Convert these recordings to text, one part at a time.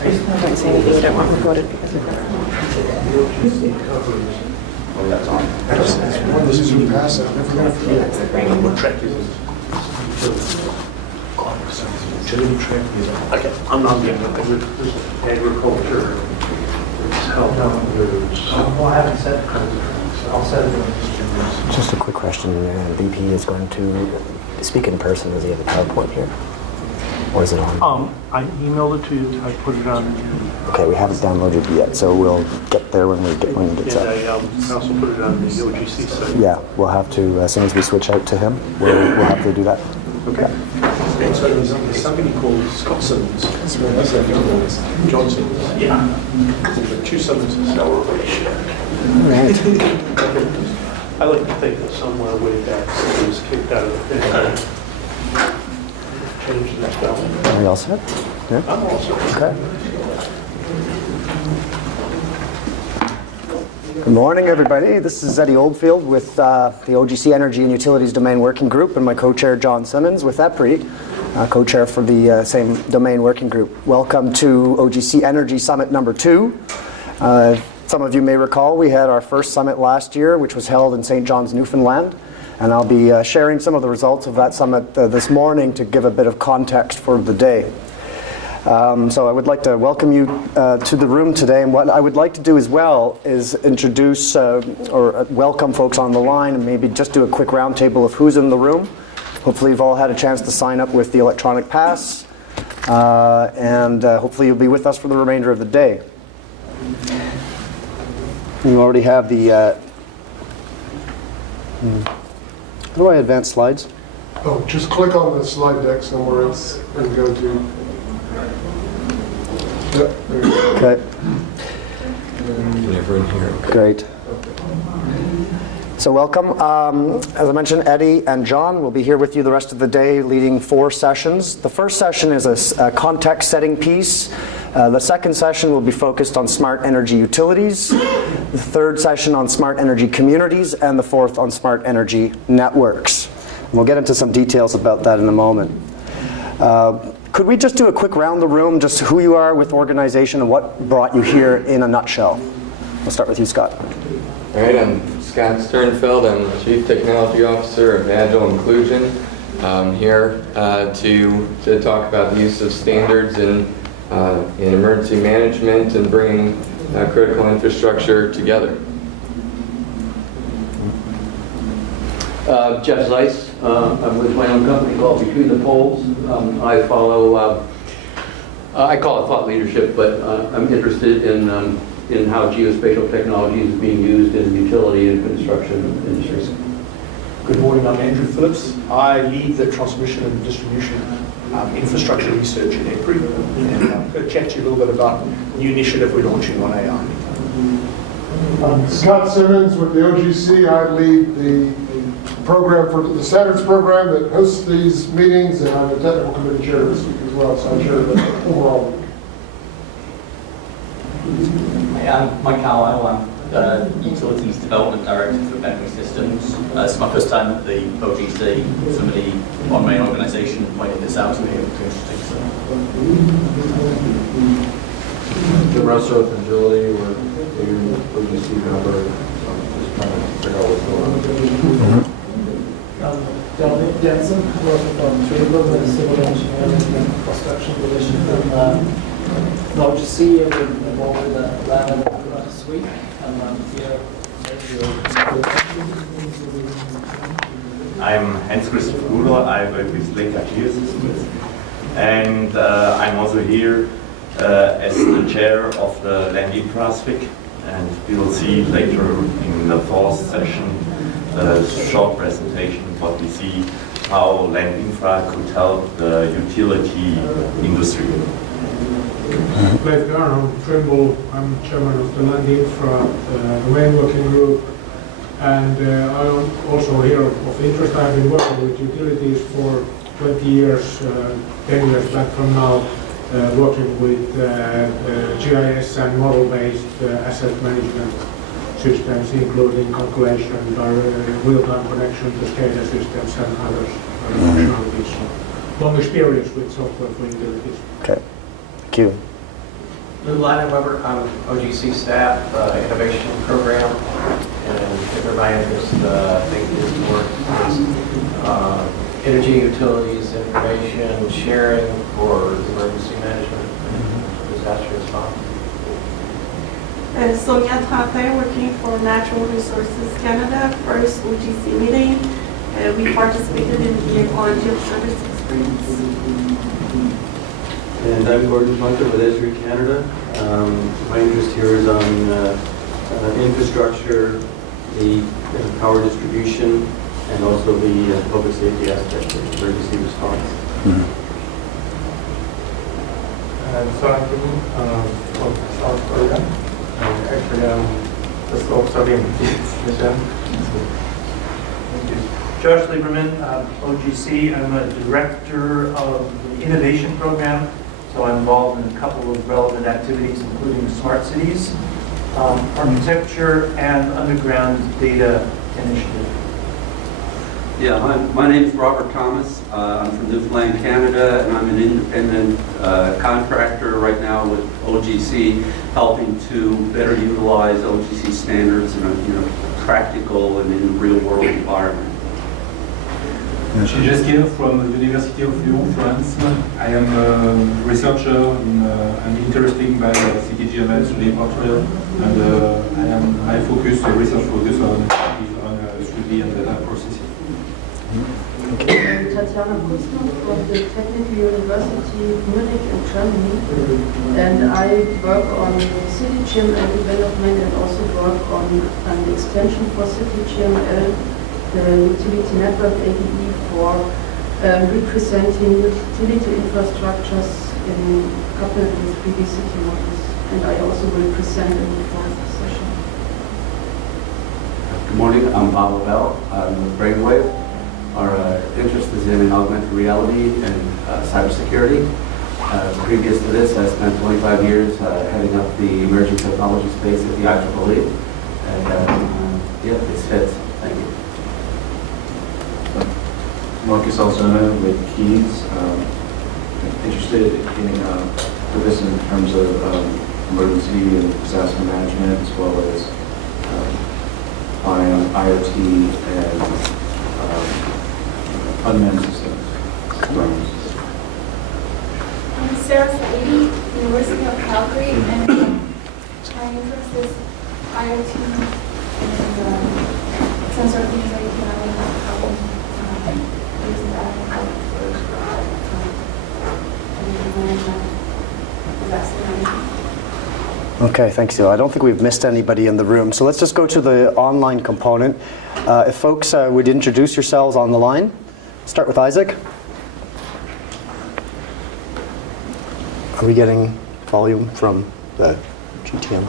don't say anything you don't want recorded because of that. Oh, that's on. One of those is pass. I'm never going to forget. What track is it? Utility track is on. Okay, I'm not getting agriculture. Well, I haven't set it. I'll set it. Just a quick question. VP is going to speak in person. Does he have a PowerPoint here? Or is it on? I emailed it to you. I put it on. Okay, we haven't downloaded it yet, so we'll get there when we get set. And I also put it on the OGC site. Yeah, we'll have to, as soon as we switch out to him, we'll have to do that. Okay. And so there's somebody called Scott Simmons. Johnson. Yeah. There's two Simmonses. No, we're shared. I like to think that somewhere way back, somebody was kicked out of the family. Changed the spelling. Are we all set? Yeah? I'm also. Okay. Good morning, everybody. This is Eddie Oldfield with the OGC Energy and Utilities Domain Working Group and my co-chair, John Simmons, with that Preet, co-chair for the same domain working group. Welcome to OGC Energy Summit number 2. Some of you may recall we had our first summit last year, which was held in St. John's, Newfoundland. And I'll be sharing some of the results of that summit this morning to give a bit of context for the day. So I would like to welcome you to the room today. And what I would like to do as well is introduce or welcome folks on the line and maybe just do a quick roundtable of who's in the room. Hopefully you've all had a chance to sign up with the electronic pass. And hopefully you'll be with us for the remainder of the day. You already have the... How do I advance slides? Oh, just click on the slide deck somewhere else and go to. Yep, there you go. Okay. Never in here. Great. So welcome. As I mentioned, Eddie and John will be here with you the rest of the day, leading 4 sessions. The first session is a context setting piece. The second session will be focused on smart energy utilities, the third session on smart energy communities, and the fourth on smart energy networks. We'll get into some details about that in a moment. Could we just do a quick round the room, just who you are with organization and what brought you here in a nutshell? We'll start with you, Scott. All right, I'm Scott Sternfeld. I'm the Chief Technology Officer of Agile Inclusion. I'm here to talk about the use of standards in emergency management and bringing critical infrastructure together. Jeff Zeiss. I'm with my own company called Between the Poles. I follow, I call it thought leadership, but I'm interested in how geospatial technology is being used in the utility and construction industries. Good morning, I'm Andrew Phillips. I lead the transmission and distribution infrastructure research at EPRI, and I'm going to chat to you a little bit about the new initiative we're launching on AI. I'm Scott Simmons with the OGC. I lead the program for the standards program that hosts these meetings, and I'm the technical committee chair this week as well, so I'm chair of the overall week. I'm Mike Carlisle. I'm Utilities Development Director for Bentley Systems. It's my first time at the OGC. Somebody on my organisation pointed this out to me. It was interesting. So. Jim Russo from Agility, we're the OGC member, so I'm just trying to figure out what's going on. Dominic Jensen, working from Treatment, Civil Engineering and Construction Division from OGC. I've been involved with that last week, and I'm here. I'm Hans-Christoph Gruder. I work with Leica Geophysics, and I'm also here as the chair of the Land Infraspec, and we will see later in the 4th session a short presentation what we see how land infra could help the utility industry. Leif Garnham, Trimble. I'm chairman of the Land Infra Domain Working Group, and I'm also here of interest. I've been working with utilities for 20 years, 10 years back from now, working with GIS and model-based asset management systems, including calculation, real-time connection to SCADA systems and other functionalities. So long experience with software for utilities. Okay, thank you. Lou Weber, I'm OGC staff, innovation program, and for my interest, I think is more energy utilities, information sharing for emergency management and disaster response. Sonia Tate, working for Natural Resources Canada, first OGC meeting. We participated in the Geophysics experience. And I'm Gordon Punter with Esri Canada. My interest here is on infrastructure, the power distribution, and also the public safety aspect of emergency response. So I'm from South Korea. Actually, I'm just observing this mission. Josh Lieberman, OGC. I'm a director of the innovation program, so I'm involved in a couple of relevant activities, including smart cities, architecture, and underground data initiative. Yeah, my name is Robert Thomas. I'm from Newfoundland, Canada, and I'm an independent contractor right now with OGC, helping to better utilize OGC standards in a practical and in real-world environment. Gilles Jesquier from the University of Lyon, France. I am a researcher and interested by CTGMS repertoire, and my research focus on 3D and data processing. Tatjana Kutzmann from the Technical University of Munich in Germany, and I work on City GML development and also work on an extension for City GML, the utility network ADE for representing utility infrastructures in coupled with 3D city models, and I also will present in the fourth session. Good morning, I'm Bob Bell. I'm with Brainwave. Our interest is in augmented reality and cybersecurity. Previous to this, I spent 25 years heading up the emerging technology space at the IEEE. And yeah, this fits. Thank you. Marcus Alzona with Keys. Interested in this in terms of emergency and disaster management, as well as IoT and unmanned systems. I'm Sarah Saidi, University of Calgary, and my interest is IoT and sensor integrated how use that for Okay, thanks, Sue. I don't think we've missed anybody in the room, so let's just go to the online component. If folks would introduce yourselves on the line. Start with Isaac. Are we getting volume from the GTM?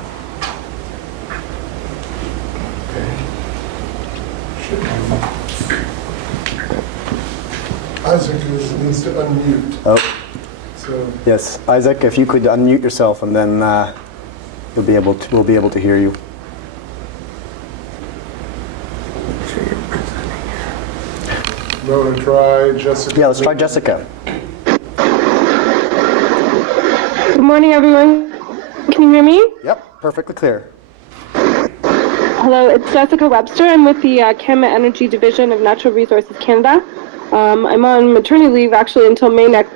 Isaac needs to unmute. Oh. So Yes, Isaac, if you could unmute yourself, and then we'll be able to hear you. you want to try Jessica? Yeah, let's try Jessica. Good morning, everyone. Can you hear me? Yep, perfectly clear. Hello, it's Jessica Webster. I'm with the Chem Energy Division of Natural Resources Canada. I'm on maternity leave actually until May next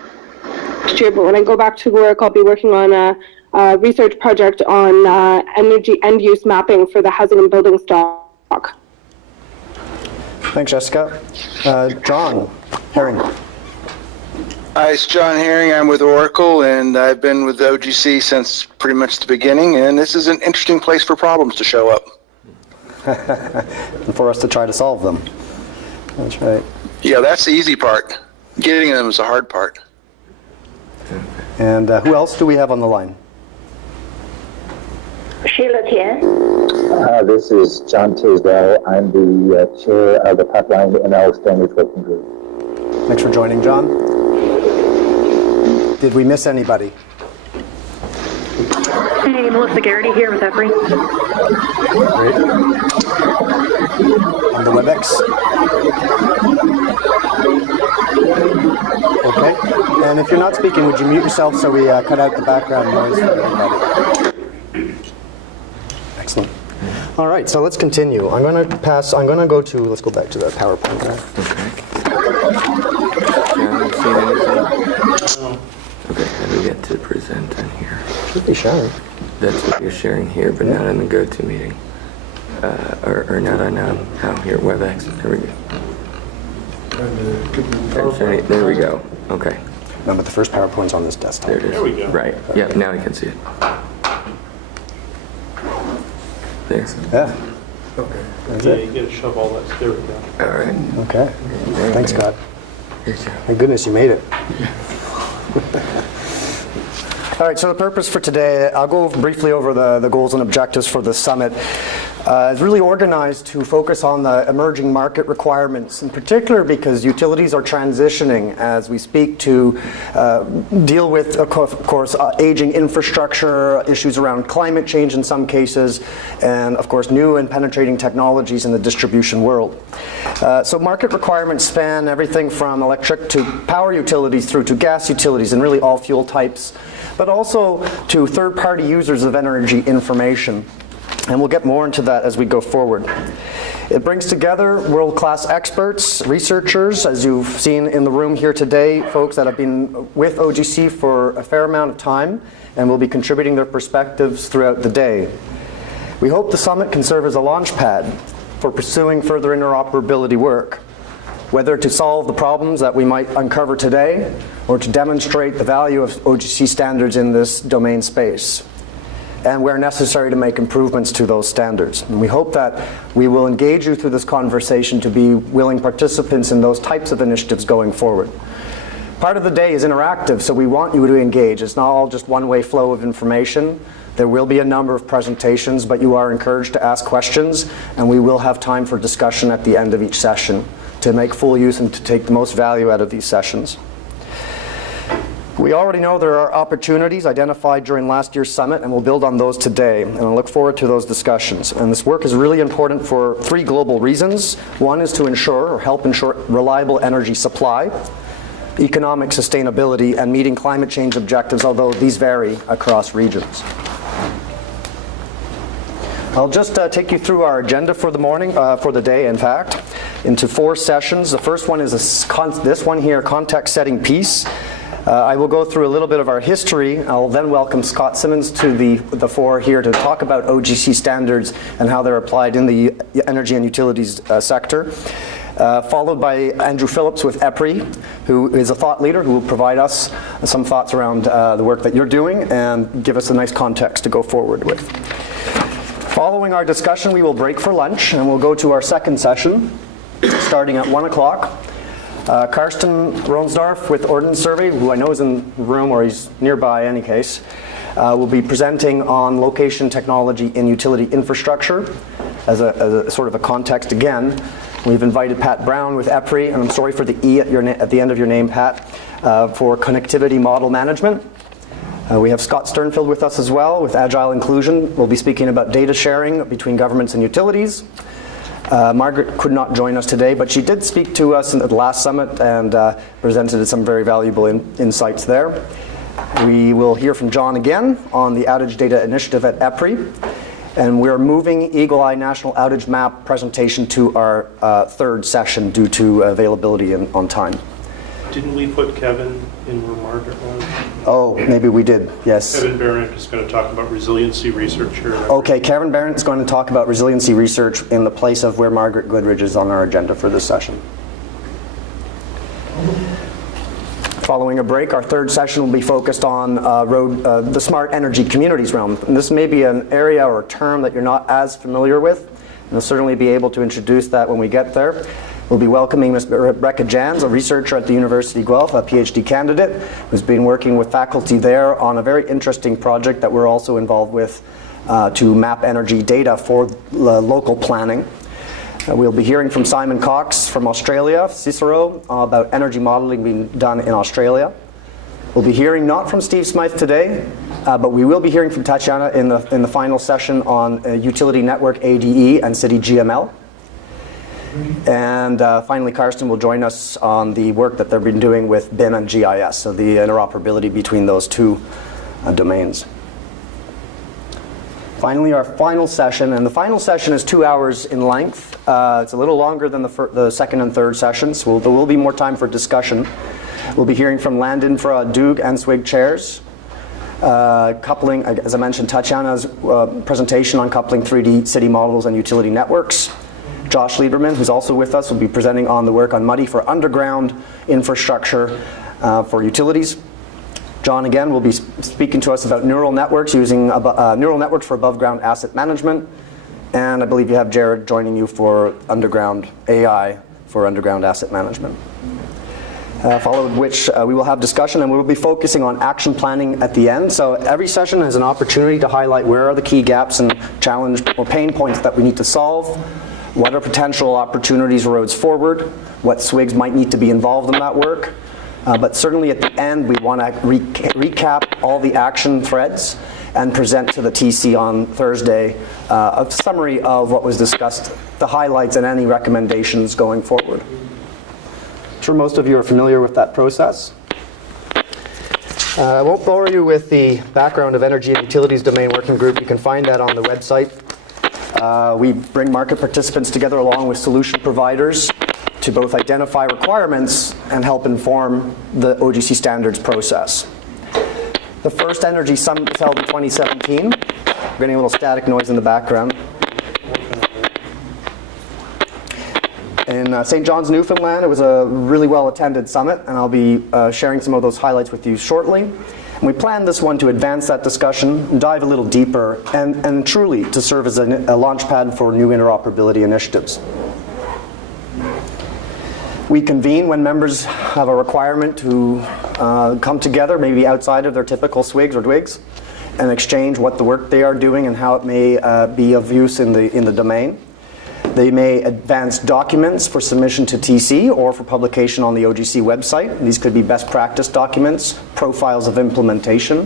year, but when I go back to work, I'll be working on a research project on energy end-use mapping for the housing and building stock. Thanks, Jessica. John Herring. Hi, it's John Herring. I'm with Oracle, and I've been with OGC since pretty much the beginning, and this is an interesting place for problems to show up. And for us to try to solve them. That's right. Yeah, that's the easy part. Getting them is the hard part. And who else do we have on the line? Sheila Tian. This is John Tisdale. I'm the chair of the Pipeline ML Standards Working Group. Thanks for joining, John. Did we miss anybody? Hey, Melissa Garrity here with EPRI. Great. On the WebEx? Okay. And if you're not speaking, would you mute yourself so we cut out the background noise for everybody? Excellent. All right, so let's continue. Let's go back to the PowerPoint there. Okay, how do we get to present on here? Should be sharing. That's what you're sharing here, but not on the GoTo meeting. Or not on, here, WebEx. There we go. There we go. Okay. No, but the first PowerPoint's on this desktop. There it is. There we go. Right. Yeah, now I can see it. There. Yeah. Okay. That's yeah, it. you gotta shove all that, there we go. All right. Okay. Thanks, go. Scott. Thank goodness you made it. All right, so the purpose for today, I'll go briefly over the goals and objectives for the summit. It's really organized to focus on the emerging market requirements, in particular because utilities are transitioning as we speak to deal with, of course, aging infrastructure, issues around climate change in some cases, and of course new and penetrating technologies in the distribution world. So market requirements span everything from electric to power utilities through to gas utilities and really all fuel types, but also to third-party users of energy information. And we'll get more into that as we go forward. It brings together world-class experts, researchers, as you've seen in the room here today, folks that have been with OGC for a fair amount of time and will be contributing their perspectives throughout the day. We hope the summit can serve as a launch pad for pursuing further interoperability work, whether to solve the problems that we might uncover today or to demonstrate the value of OGC standards in this domain space, and where necessary to make improvements to those standards. And we hope that we will engage you through this conversation to be willing participants in those types of initiatives going forward. Part of the day is interactive, so we want you to engage. It's not all just one-way flow of information. There will be a number of presentations, but you are encouraged to ask questions, and we will have time for discussion at the end of each session to make full use and to take the most value out of these sessions. We already know there are opportunities identified during last year's summit, and we'll build on those today, and I look forward to those discussions. And this work is really important for three global reasons. One is to ensure or help ensure reliable energy supply, economic sustainability, and meeting climate change objectives, although these vary across regions. I'll just take you through our agenda for the morning, for the day, in fact, into 4 sessions. The first one is this one here, context setting piece. I will go through a little bit of our history. I'll then welcome Scott Simmons to the fore here to talk about OGC standards and how they're applied in the energy and utilities sector. Followed by Andrew Phillips with EPRI, who is a thought leader who will provide us some thoughts around the work that you're doing and give us a nice context to go forward with. Following our discussion, we will break for lunch and we'll go to our second session starting at 1 o'clock. Karsten Ronsdorf with Ordnance Survey, who I know is in the room or he's nearby in any case, will be presenting on location technology in utility infrastructure as a sort of a context again. We've invited Pat Brown with EPRI, and I'm sorry for the E at the end of your name, Pat, for connectivity model management. We have Scott Sternfield with us as well with Agile Inclusion. We'll be speaking about data sharing between governments and utilities. Margaret could not join us today, but she did speak to us at the last summit and presented some very valuable insights there. We will hear from John again on the Outage Data Initiative at EPRI, and we're moving Eagle Eye National Outage Map presentation to our third session due to availability and on time. Didn't we put Kevin in where Margaret was? Oh, maybe we did, yes. Kevin Barrett is going to talk about resiliency research here. Okay, Kevin Barrett's going to talk about resiliency research in the place of where Margaret Goodridge is on our agenda for this session. Following a break, our third session will be focused on the smart energy communities realm. And this may be an area or a term that you're not as familiar with, and we'll certainly be able to introduce that when we get there. We'll be welcoming Ms. Rebecca Jans, a researcher at the University of Guelph, a PhD candidate, who's been working with faculty there on a very interesting project that we're also involved with to map energy data for local planning. We'll be hearing from Simon Cox from Australia, Cicero, about energy modeling being done in Australia. We'll be hearing not from Steve Smythe today, but we will be hearing from Tatiana in the final session on utility network ADE and city GML. And finally, Karsten will join us on the work that they've been doing with BIM and GIS, so the interoperability between those two domains. Finally, our final session, and the final session is 2 hours in length. It's a little longer than the second and third sessions, so there will be more time for discussion. We'll be hearing from Land Infra, Doog, and SWIG chairs. Coupling, as I mentioned, Tatjana's presentation on coupling 3D city models and utility networks. Josh Liederman, who's also with us, will be presenting on the work on MUDI for underground infrastructure for utilities. John, again, will be speaking to us about neural networks, using neural networks for above-ground asset management. And I believe you have Jared joining you for underground AI for underground asset management. Followed which we will have discussion, and we will be focusing on action planning at the end. So every session is an opportunity to highlight where are the key gaps and challenge or pain points that we need to solve, what are potential opportunities or roads forward, what SWIGs might need to be involved in that work. But certainly at the end, we want to recap all the action threads and present to the TC on Thursday a summary of what was discussed, the highlights, and any recommendations going forward. I'm sure most of you are familiar with that process. I won't bore you with the background of Energy and Utilities Domain Working Group. You can find that on the website. We bring market participants together along with solution providers to both identify requirements and help inform the OGC Standards process. The first Energy Summit was held in 2017. We're getting a little static noise in the background. In St. John's, Newfoundland, it was a really well-attended summit, and I'll be sharing some of those highlights with you shortly. And we planned this one to advance that discussion and dive a little deeper and truly to serve as a launch pad for new interoperability initiatives. We convene when members have a requirement to come together, maybe outside of their typical SWIGs or DWIGs, and exchange what the work they are doing and how it may be of use in the domain. They may advance documents for submission to TC or for publication on the OGC website. These could be best practice documents, profiles of implementation,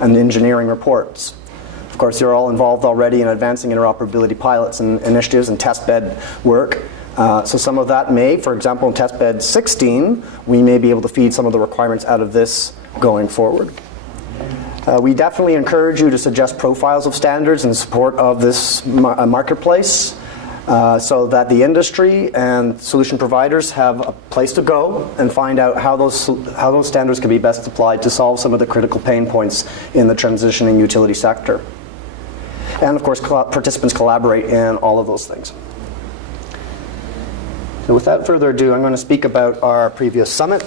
and engineering reports. Of course, you're all involved already in advancing interoperability pilots and initiatives and testbed work. So some of that may, for example, in testbed 16, we may be able to feed some of the requirements out of this going forward. We definitely encourage you to suggest profiles of standards in support of this marketplace so that the industry and solution providers have a place to go and find out how those standards can be best applied to solve some of the critical pain points in the transitioning utility sector. And of course, participants collaborate in all of those things. So without further ado, I'm going to speak about our previous summit.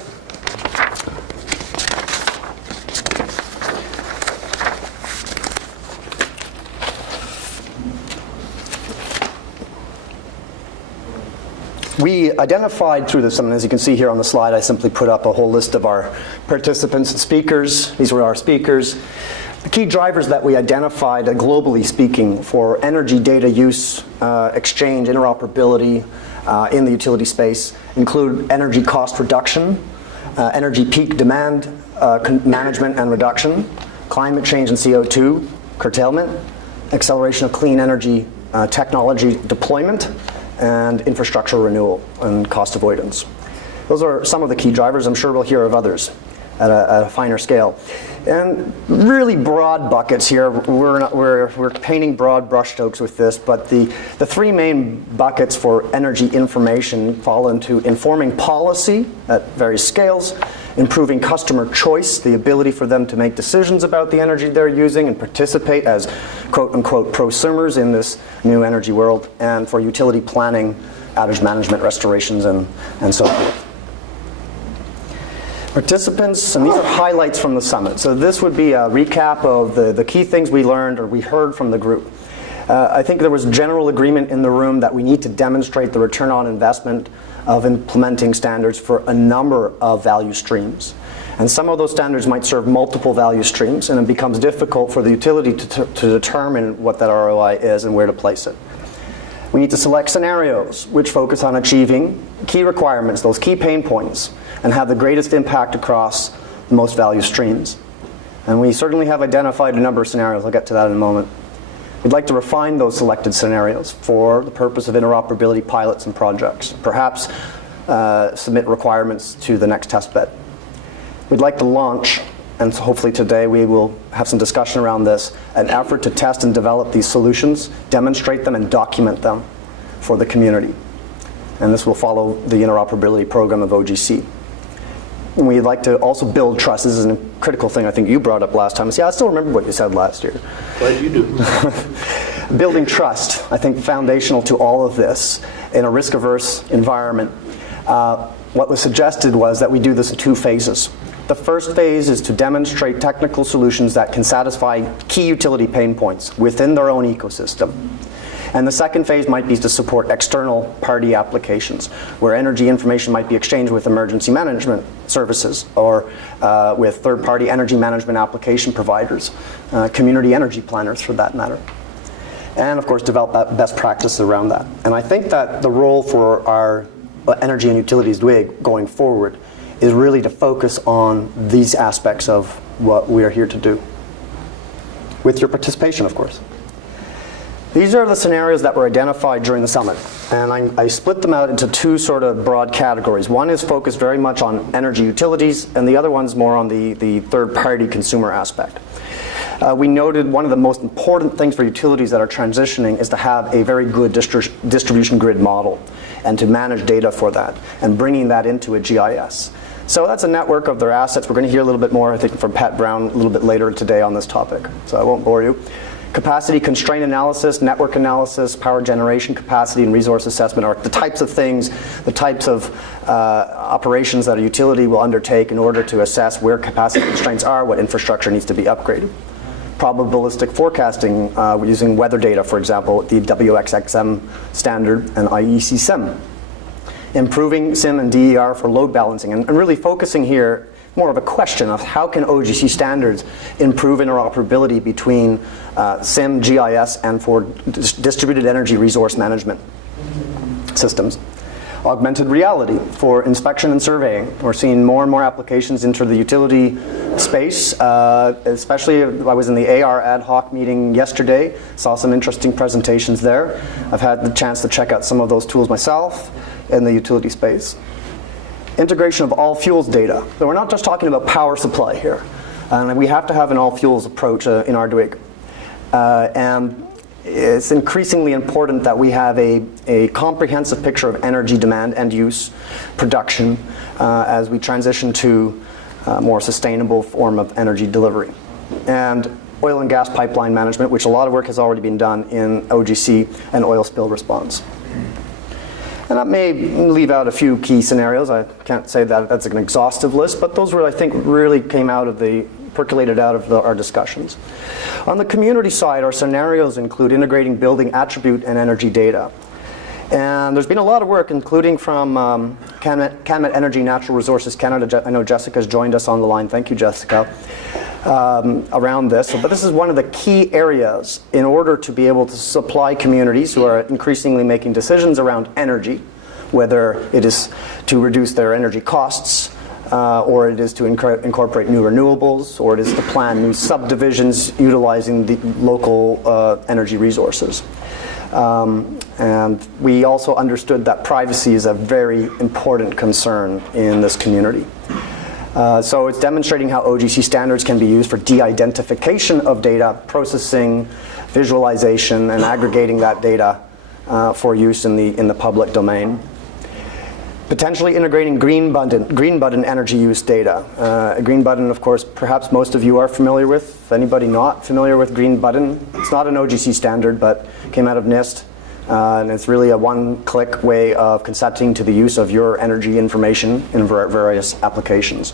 We identified through the summit, as you can see here on the slide, I simply put up a whole list of our participants and speakers. These were our speakers. The key drivers that we identified, globally speaking, for energy data use, exchange, interoperability, in the utility space include energy cost reduction, energy peak demand management and reduction, climate change and CO2 curtailment, acceleration of clean energy technology deployment, and infrastructure renewal and cost avoidance. Those are some of the key drivers. I'm sure we'll hear of others at a finer scale. And really broad buckets here. We're painting broad brushstrokes with this, but the three main buckets for energy information fall into informing policy at various scales, improving customer choice, the ability for them to make decisions about the energy they're using and participate as quote-unquote prosumers in this new energy world, and for utility planning, outage management, restorations, and so forth. Participants, and these are highlights from the summit. So this would be a recap of the key things we learned or we heard from the group. I think there was general agreement in the room that we need to demonstrate the return on investment of implementing standards for a number of value streams. And some of those standards might serve multiple value streams, and it becomes difficult for the utility to determine what that ROI is and where to place it. We need to select scenarios which focus on achieving key requirements, those key pain points, and have the greatest impact across the most value streams. And we certainly have identified a number of scenarios. I'll get to that in a moment. We'd like to refine those selected scenarios for the purpose of interoperability pilots and projects, perhaps submit requirements to the next test bed. We'd like to launch, and so hopefully today we will have some discussion around this, an effort to test and develop these solutions, demonstrate them and document them for the community. And this will follow the interoperability program of OGC. And we'd like to also build trust. This is a critical thing I think you brought up last time. See, I still remember what you said last year. Glad you do. Building trust, I think, foundational to all of this in a risk-averse environment. What was suggested was that we do this in 2 phases. The first phase is to demonstrate technical solutions that can satisfy key utility pain points within their own ecosystem. And the second phase might be to support external party applications, where energy information might be exchanged with emergency management services or with third-party energy management application providers, community energy planners for that matter. And of course, develop best practices around that. And I think that the role for our energy and utilities going forward is really to focus on these aspects of what we are here to do, with your participation, of course. These are the scenarios that were identified during the summit, and I split them out into 2 sort of broad categories. One is focused very much on energy utilities, and the other one's more on the third-party consumer aspect. We noted one of the most important things for utilities that are transitioning is to have a very good distribution grid model and to manage data for that and bringing that into a GIS. So that's a network of their assets. We're going to hear a little bit more, I think, from Pat Brown a little bit later today on this topic, so I won't bore you. Capacity constraint analysis, network analysis, power generation capacity, and resource assessment are the types of things, the types of operations that a utility will undertake in order to assess where capacity constraints are, what infrastructure needs to be upgraded. Probabilistic forecasting using weather data, for example, the WXXM standard and IEC SIM. Improving SIM and DER for load balancing, and really focusing here more of a question of how can OGC standards improve interoperability between SIM, GIS, and for distributed energy resource management systems. Augmented reality for inspection and surveying. We're seeing more and more applications into the utility space, especially I was in the AR ad hoc meeting yesterday, saw some interesting presentations there. I've had the chance to check out some of those tools myself in the utility space. Integration of all fuels data. So we're not just talking about power supply here. And we have to have an all fuels approach in our DWIG. And it's increasingly important that we have a comprehensive picture of energy demand and use, production, as we transition to a more sustainable form of energy delivery. And oil and gas pipeline management, which a lot of work has already been done in OGC and oil spill response. And that may leave out a few key scenarios. I can't say that that's an exhaustive list, but those were, I think, really percolated out of our discussions. On the community side, our scenarios include integrating building attribute and energy data. And there's been a lot of work, including from Camet Energy Natural Resources Canada. I know Jessica's joined us on the line. Thank you, Jessica. Around this. But this is one of the key areas in order to be able to supply communities who are increasingly making decisions around energy, whether it is to reduce their energy costs, or it is to incorporate new renewables, or it is to plan new subdivisions utilizing the local energy resources. And we also understood that privacy is a very important concern in this community. So it's demonstrating how OGC standards can be used for de-identification of data, processing, visualization, and aggregating that data for use in the public domain. Potentially integrating green button energy use data. Green button, of course, perhaps most of you are familiar with. If anybody not familiar with green button, it's not an OGC standard, but came out of NIST. And it's really a one-click way of consenting to the use of your energy information in various applications.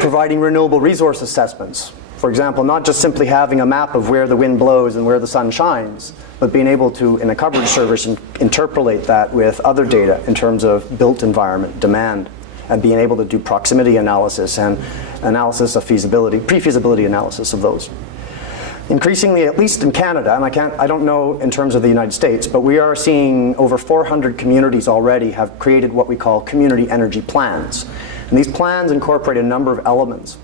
Providing renewable resource assessments. For example, not just simply having a map of where the wind blows and where the sun shines, but being able to, in a coverage service, interpolate that with other data in terms of built environment, demand, and being able to do proximity analysis and analysis of feasibility, pre-feasibility analysis of those. Increasingly, at least in Canada, and I don't know in terms of the United States, but we are seeing over 400 communities already have created what we call community energy plans. And these plans incorporate a number of elements.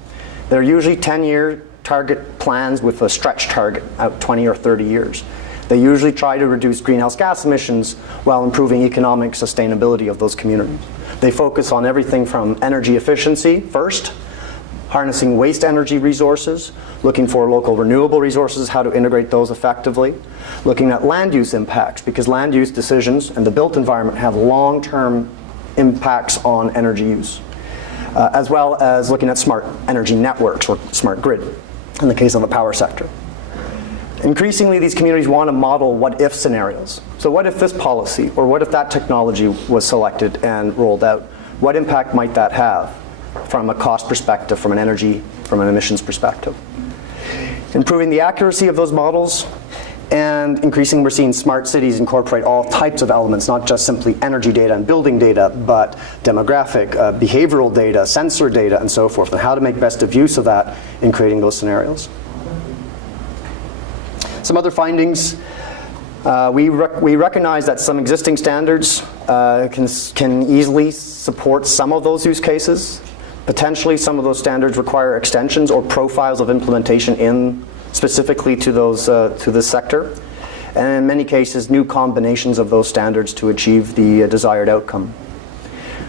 They're usually 10-year target plans with a stretch target out 20 or 30 years. They usually try to reduce greenhouse gas emissions while improving economic sustainability of those communities. They focus on everything from energy efficiency first, harnessing waste energy resources, looking for local renewable resources, how to integrate those effectively, looking at land use impacts, because land use decisions and the built environment have long-term impacts on energy use, as well as looking at smart energy networks or smart grid in the case of the power sector. Increasingly, these communities want to model what-if scenarios. So what if this policy, or what if that technology was selected and rolled out? What impact might that have from a cost perspective, from an energy, from an emissions perspective? Improving the accuracy of those models, and increasingly we're seeing smart cities incorporate all types of elements, not just simply energy data and building data, but demographic, behavioral data, sensor data, and so forth, and how to make best of use of that in creating those scenarios. Some other findings, we recognize that some existing standards can easily support some of those use cases. Potentially some of those standards require extensions or profiles of implementation in specifically to those to this sector, and in many cases new combinations of those standards to achieve the desired outcome.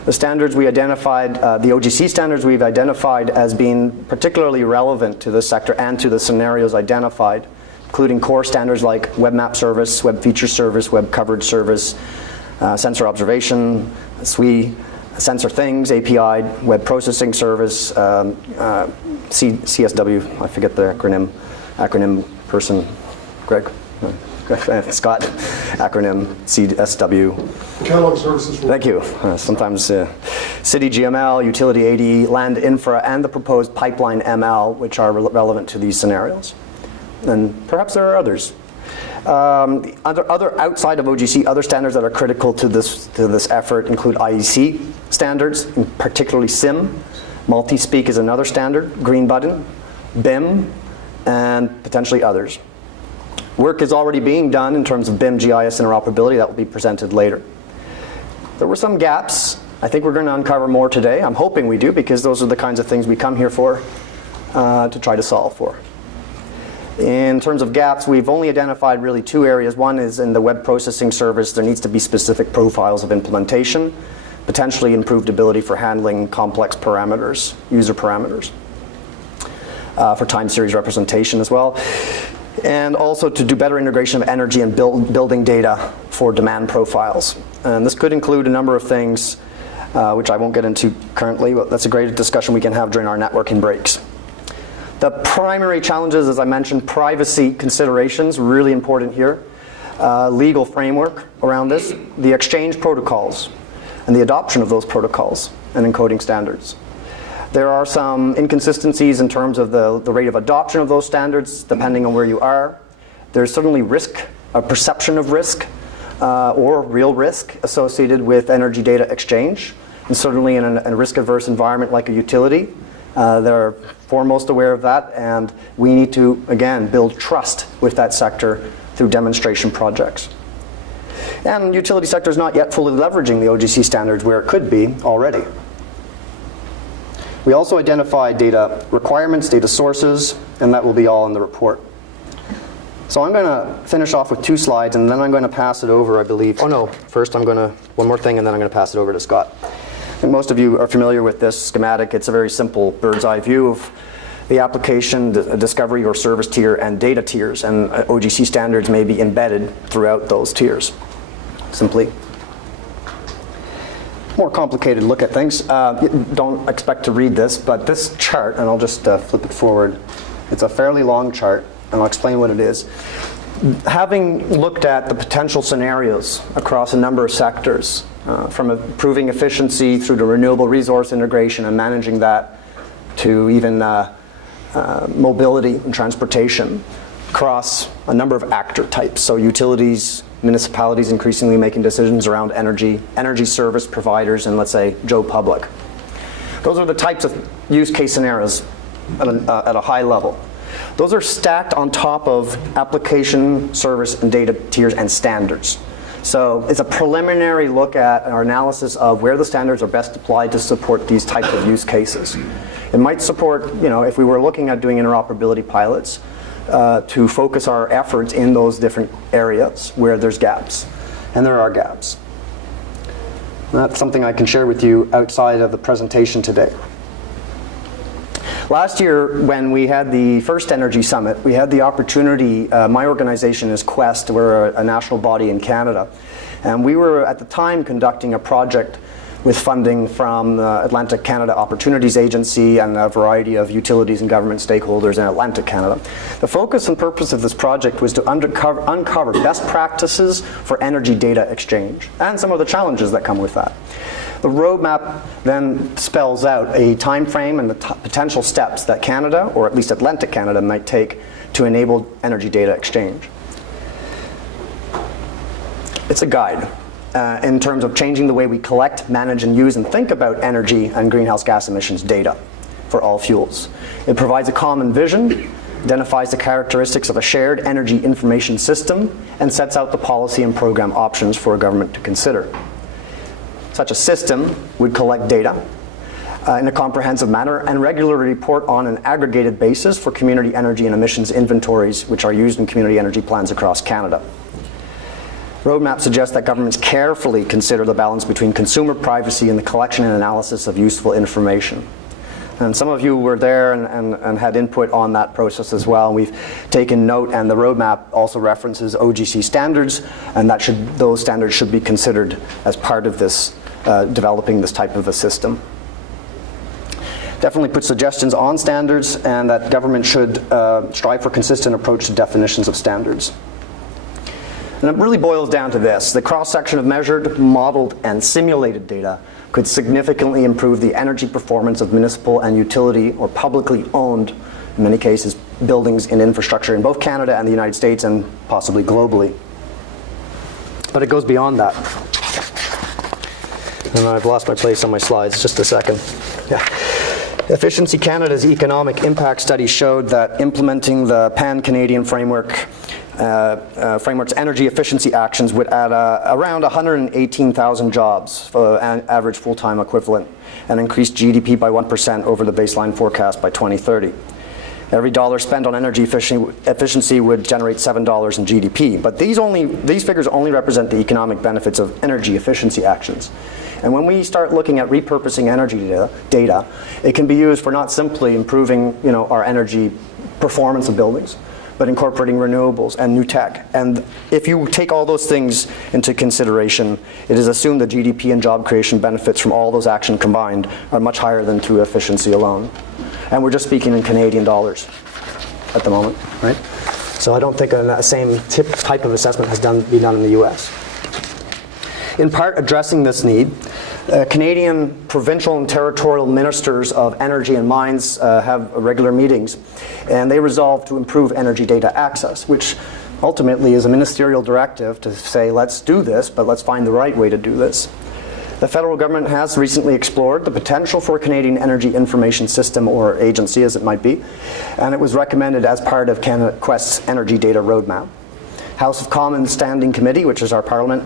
The standards we identified, the OGC standards we've identified as being particularly relevant to this sector and to the scenarios identified, including core standards like Web Map Service, Web Feature Service, Web Coverage Service, Sensor Observation, SWE, Sensor Things, API, Web Processing Service, CSW, I forget the acronym person, Greg? Scott, acronym CSW. Catalog Services. Thank you. Sometimes City GML, Utility AD, Land Infra, and the proposed Pipeline ML, which are relevant to these scenarios. And perhaps there are others. Other outside of OGC, other standards that are critical to this effort include IEC standards, particularly SIM. Multi-speak is another standard, green button, BIM, and potentially others. Work is already being done in terms of BIM GIS interoperability that will be presented later. There were some gaps. I think we're going to uncover more today. I'm hoping we do, because those are the kinds of things we come here for to try to solve for. In terms of gaps, we've only identified really two areas. One is in the web processing service. There needs to be specific profiles of implementation, potentially improved ability for handling complex parameters, user parameters, for time series representation as well, and also to do better integration of energy and building data for demand profiles. And this could include a number of things, which I won't get into currently, but that's a great discussion we can have during our networking breaks. The primary challenges, as I mentioned, privacy considerations, really important here. Legal framework around this, the exchange protocols, and the adoption of those protocols and encoding standards. There are some inconsistencies in terms of the rate of adoption of those standards, depending on where you are. There's certainly risk, a perception of risk, or real risk associated with energy data exchange, and certainly in a risk-averse environment like a utility. They're foremost aware of that, and we need to, again, build trust with that sector through demonstration projects. And the utility sector is not yet fully leveraging the OGC standards where it could be already. We also identified data requirements, data sources, and that will be all in the report. So I'm going to finish off with two slides, and then I'm going to pass it over, I believe. Oh no, first one more thing, and then I'm going to pass it over to Scott. I think most of you are familiar with this schematic. It's a very simple bird's eye view of the application, the discovery or service tier, and data tiers, and OGC standards may be embedded throughout those tiers. Simply. More complicated look at things. Don't expect to read this, but this chart, and I'll just flip it forward. It's a fairly long chart, and I'll explain what it is. Having looked at the potential scenarios across a number of sectors, from improving efficiency through to renewable resource integration and managing that to even mobility and transportation across a number of actor types. So utilities, municipalities increasingly making decisions around energy service providers, and let's say Joe Public. Those are the types of use case scenarios at a high level. Those are stacked on top of application, service, and data tiers and standards. So it's a preliminary look at our analysis of where the standards are best applied to support these types of use cases. It might support, if we were looking at doing interoperability pilots, to focus our efforts in those different areas where there's gaps. And there are gaps. And that's something I can share with you outside of the presentation today. Last year, when we had the first Energy Summit, we had the opportunity, my organization is Quest, we're a national body in Canada, and we were at the time conducting a project with funding from the Atlantic Canada Opportunities Agency and a variety of utilities and government stakeholders in Atlantic Canada. The focus and purpose of this project was to uncover best practices for energy data exchange and some of the challenges that come with that. The roadmap then spells out a time frame and the potential steps that Canada, or at least Atlantic Canada, might take to enable energy data exchange. It's a guide in terms of changing the way we collect, manage, and use and think about energy and greenhouse gas emissions data for all fuels. It provides a common vision, identifies the characteristics of a shared energy information system, and sets out the policy and program options for a government to consider. Such a system would collect data in a comprehensive manner and regularly report on an aggregated basis for community energy and emissions inventories, which are used in community energy plans across Canada. Roadmap suggests that governments carefully consider the balance between consumer privacy and the collection and analysis of useful information. And some of you were there and had input on that process as well. We've taken note, and the roadmap also references OGC standards, and those standards should be considered as part of this, developing this type of a system. Definitely put suggestions on standards, and that government should strive for consistent approach to definitions of standards. And it really boils down to this. The cross-section of measured, modeled, and simulated data could significantly improve the energy performance of municipal and utility or publicly owned, in many cases, buildings and infrastructure in both Canada and the United States and possibly globally. But it goes beyond that. And I've lost my place on my slides. Just a second. Yeah. Efficiency Canada's economic impact study showed that implementing the Pan-Canadian framework's energy efficiency actions would add around 118,000 jobs for an average full-time equivalent and increase GDP by 1% over the baseline forecast by 2030. Every dollar spent on energy efficiency would generate $7 in GDP, but these figures only represent the economic benefits of energy efficiency actions. And when we start looking at repurposing energy data, it can be used for not simply improving our energy performance of buildings, but incorporating renewables and new tech. And if you take all those things into consideration, it is assumed the GDP and job creation benefits from all those actions combined are much higher than through efficiency alone. And we're just speaking in Canadian dollars at the moment, right? So I don't think the same type of assessment has been done in the US. In part addressing this need, Canadian provincial and territorial ministers of energy and mines have regular meetings, and they resolve to improve energy data access, which ultimately is a ministerial directive to say, let's do this, but let's find the right way to do this. The federal government has recently explored the potential for a Canadian Energy Information System, or agency as it might be, and it was recommended as part of Quest's Energy Data Roadmap. House of Commons Standing Committee, which is our parliament,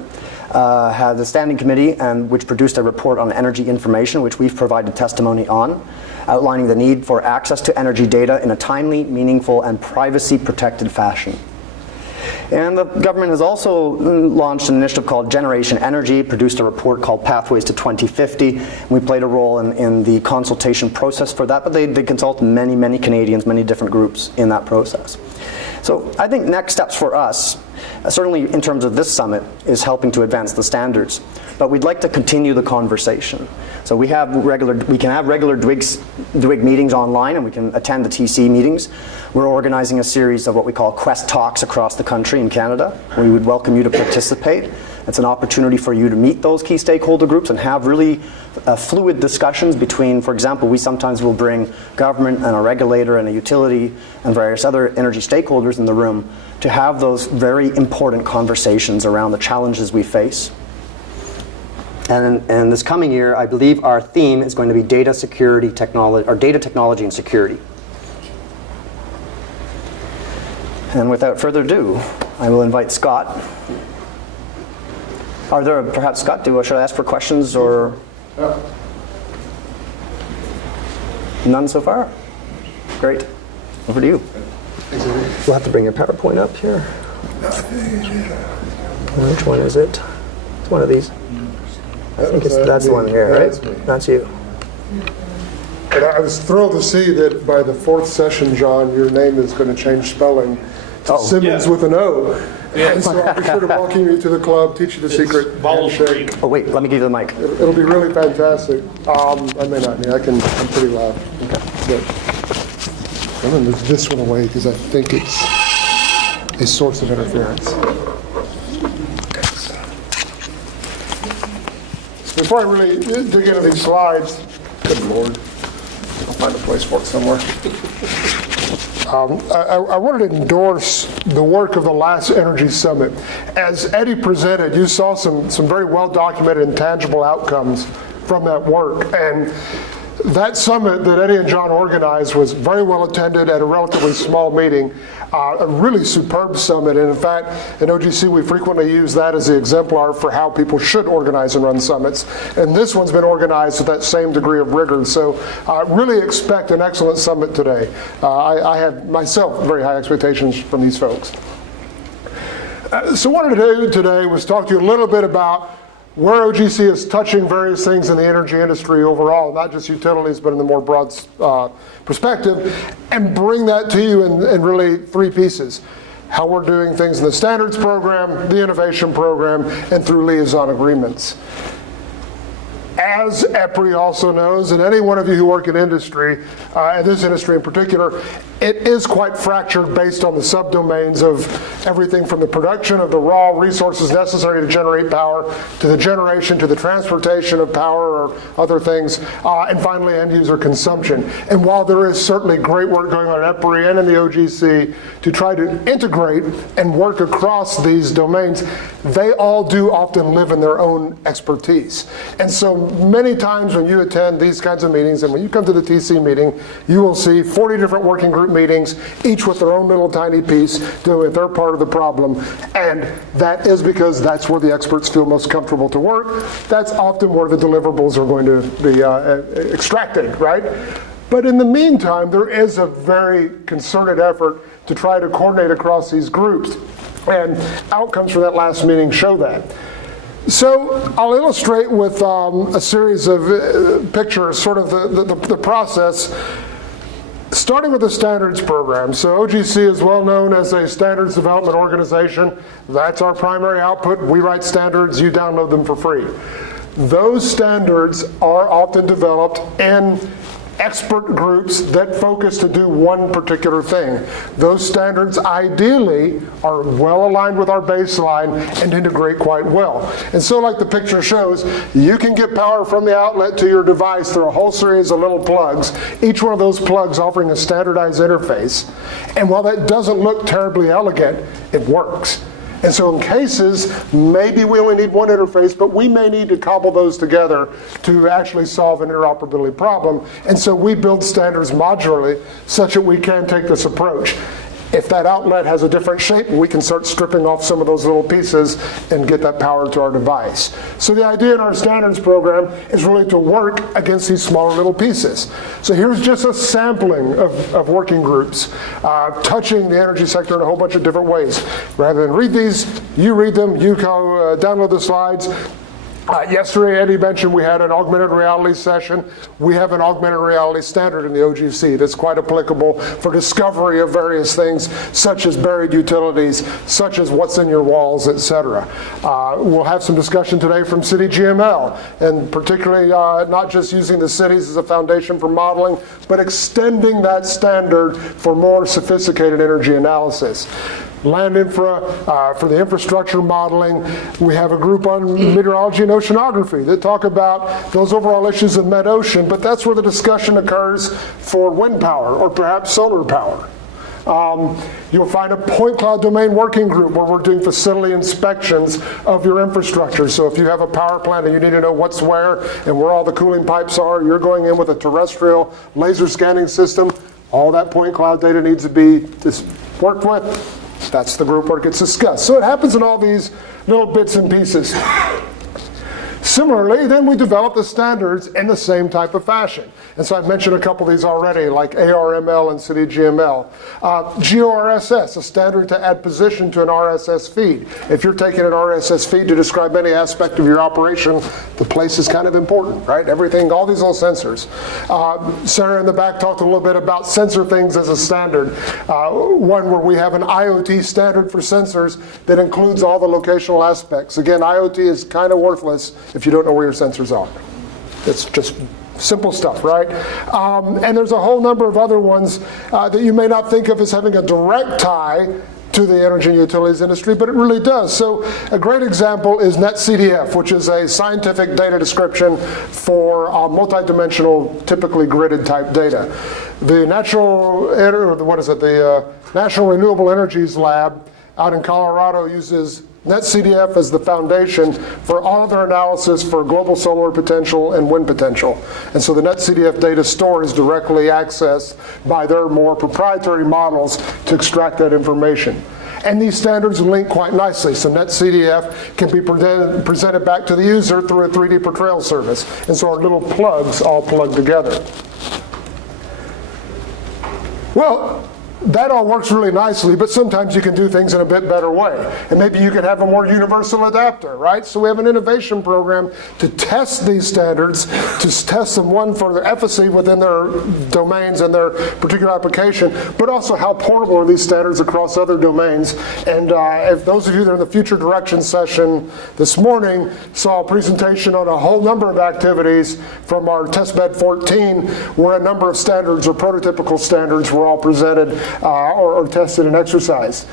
had a standing committee which produced a report on energy information, which we've provided testimony on, outlining the need for access to energy data in a timely, meaningful, and privacy-protected fashion. And the government has also launched an initiative called Generation Energy, produced a report called Pathways to 2050. We played a role in the consultation process for that, but they consult many, many Canadians, many different groups in that process. So I think next steps for us, certainly in terms of this summit, is helping to advance the standards. But we'd like to continue the conversation. So we can have regular DWIG meetings online, and we can attend the TC meetings. We're organizing a series of what we call Quest Talks across the country in Canada. We would welcome you to participate. It's an opportunity for you to meet those key stakeholder groups and have really fluid discussions between, for example, we sometimes will bring government and a regulator and a utility and various other energy stakeholders in the room to have those very important conversations around the challenges we face. And this coming year, I believe our theme is going to be data security technology, or data technology and security. And without further ado, I will invite Scott Are there, perhaps Scott, should I ask for questions or? None so far? Great. Over to you. We'll have to bring your PowerPoint up here. Which one is it? It's one of these. I think that's the one here, right? That's you. And I was thrilled to see that by the 4th session, John, your name is going to change spelling to Simmons with an O. And so I'll be sure to welcome you to the club, teach you the secret handshake. Oh wait, let me give you the mic. It'll be really fantastic. I may not need. I'm pretty loud. Okay. But I'm going to move this one away because I think it's a source of interference. So before I really dig into these slides, good Lord, I'll find a place for it somewhere. I wanted to endorse the work of the last Energy Summit. As Eddie presented, you saw some very well-documented and tangible outcomes from that work. And that summit that Eddie and John organized was very well attended at a relatively small meeting, a really superb summit. And in fact, at OGC, we frequently use that as the exemplar for how people should organize and run summits. And this one's been organized with that same degree of rigor. So really expect an excellent summit today. I have myself very high expectations from these folks. So what I wanted to do today was talk to you a little bit about where OGC is touching various things in the energy industry overall, not just utilities, but in the more broad perspective, and bring that to you in really 3 pieces. How we're doing things in the standards program, the innovation program, and through liaison agreements. As EPRI also knows, and any one of you who work in industry, and this industry in particular, it is quite fractured based on the subdomains of everything from the production of the raw resources necessary to generate power, to the generation, to the transportation of power or other things, and finally end user consumption. And while there is certainly great work going on at EPRI and in the OGC to try to integrate and work across these domains, they all do often live in their own expertise. And so many times when you attend these kinds of meetings, and when you come to the TC meeting, you will see 40 different working group meetings, each with their own little tiny piece, doing their part of the problem. And that is because that's where the experts feel most comfortable to work. That's often where the deliverables are going to be extracted, right? But in the meantime, there is a very concerted effort to try to coordinate across these groups. And outcomes from that last meeting show that. So I'll illustrate with a series of pictures, sort of the process, starting with the standards program. So OGC is well known as a standards development organization. That's our primary output. We write standards, you download them for free. Those standards are often developed in expert groups that focus to do one particular thing. Those standards ideally are well aligned with our baseline and integrate quite well. And so like the picture shows, you can get power from the outlet to your device through a whole series of little plugs, each one of those plugs offering a standardized interface. And while that doesn't look terribly elegant, it works. And so in cases, maybe we only need one interface, but we may need to cobble those together to actually solve an interoperability problem. And so we build standards modularly such that we can take this approach. If that outlet has a different shape, we can start stripping off some of those little pieces and get that power to our device. So the idea in our standards program is really to work against these smaller little pieces. So here's just a sampling of working groups touching the energy sector in a whole bunch of different ways. Rather than read these, you read them, you go download the slides. Yesterday, Eddie mentioned we had an augmented reality session. We have an augmented reality standard in the OGC that's quite applicable for discovery of various things, such as buried utilities, such as what's in your walls, etc. We'll have some discussion today from City GML, and particularly not just using the cities as a foundation for modeling, but extending that standard for more sophisticated energy analysis. Land infra, for the infrastructure modeling. We have a group on meteorology and oceanography that talk about those overall issues of mid-ocean, but that's where the discussion occurs for wind power or perhaps solar power. You'll find a point cloud domain working group where we're doing facility inspections of your infrastructure. So if you have a power plant and you need to know what's where and where all the cooling pipes are, you're going in with a terrestrial laser scanning system. All that point cloud data needs to be worked with. That's the group where it gets discussed. So it happens in all these little bits and pieces. Similarly, then we develop the standards in the same type of fashion. And so I've mentioned a couple of these already, like ARML and CityGML. GeoRSS, a standard to add position to an RSS feed. If you're taking an RSS feed to describe any aspect of your operation, the place is kind of important, right? Everything, all these little sensors. Sarah in the back talked a little bit about sensor things as a standard. One where we have an IoT standard for sensors that includes all the locational aspects. Again, IoT is kind of worthless if you don't know where your sensors are. It's just simple stuff, right? And there's a whole number of other ones that you may not think of as having a direct tie to the energy and utilities industry, but it really does. So a great example is NetCDF, which is a scientific data description for multidimensional, typically gridded type data. The National Renewable Energies Lab out in Colorado uses NetCDF as the foundation for all of their analysis for global solar potential and wind potential. And so the NetCDF data store is directly accessed by their more proprietary models to extract that information. And these standards link quite nicely. So NetCDF can be presented back to the user through a 3D portrayal service. And so our little plugs all plug together. Well, that all works really nicely, but sometimes you can do things in a bit better way. And maybe you could have a more universal adapter, right? So we have an innovation program to test these standards, to test them, one, for their efficacy within their domains and their particular application, but also how portable are these standards across other domains. And if those of you that are in the Future Direction session this morning saw a presentation on a whole number of activities from our Testbed 14, where a number of standards or prototypical standards were all presented or tested and exercised.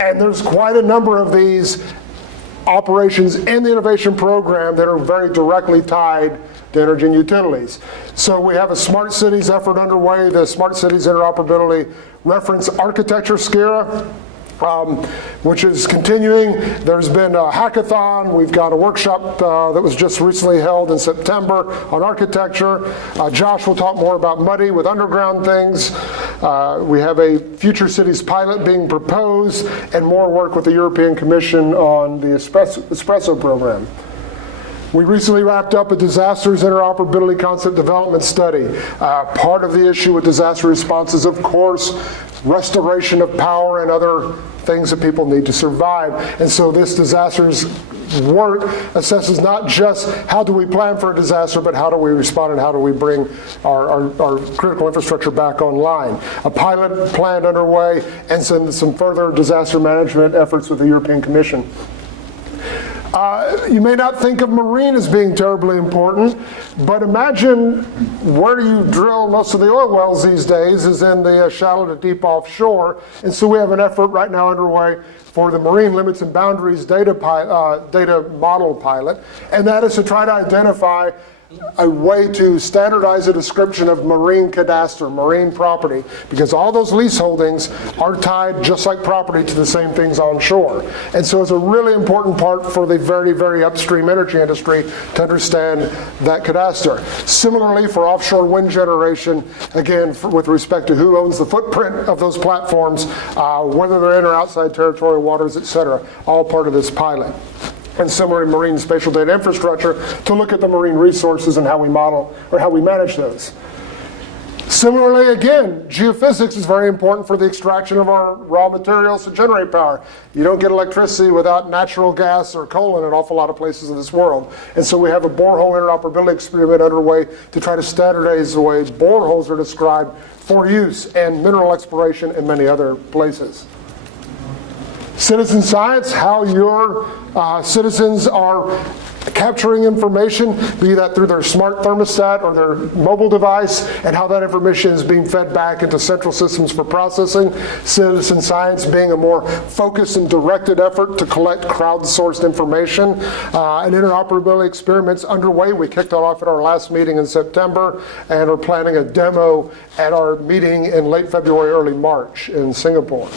And there's quite a number of these operations in the innovation program that are very directly tied to energy and utilities. So we have a smart cities effort underway, the Smart Cities Interoperability Reference Architecture SCARA, which is continuing. There's been a hackathon. We've got a workshop that was just recently held in September on architecture. Josh will talk more about muddy with underground things. We have a Future Cities pilot being proposed and more work with the European Commission on the Espresso program. We recently wrapped up a disasters interoperability concept development study. Part of the issue with disaster response is, of course, restoration of power and other things that people need to survive. And so this disasters work assesses not just how do we plan for a disaster, but how do we respond and how do we bring our critical infrastructure back online. A pilot planned underway and some further disaster management efforts with the European Commission. You may not think of marine as being terribly important, but imagine where you drill most of the oil wells these days is in the shallow to deep offshore. And so we have an effort right now underway for the Marine Limits and Boundaries data model pilot, and that is to try to identify a way to standardize a description of marine cadastre, marine property, because all those lease holdings are tied, just like property, to the same things on shore. And so it's a really important part for the very, very upstream energy industry to understand that cadastre. Similarly, for offshore wind generation, again, with respect to who owns the footprint of those platforms, whether they're in or outside territorial waters, et cetera, all part of this pilot. And similar in marine spatial data infrastructure to look at the marine resources and how we model or how we manage those. Similarly, again, geophysics is very important for the extraction of our raw materials to generate power. You don't get electricity without natural gas or coal in an awful lot of places in this world. And so we have a borehole interoperability experiment underway to try to standardize the way boreholes are described for use and mineral exploration in many other places. Citizen science, how your citizens are capturing information, be that through their smart thermostat or their mobile device, and how that information is being fed back into central systems for processing. Citizen science being a more focused and directed effort to collect crowdsourced information. And interoperability experiments underway. We kicked it off at our last meeting in September and are planning a demo at our meeting in late February, early March in Singapore.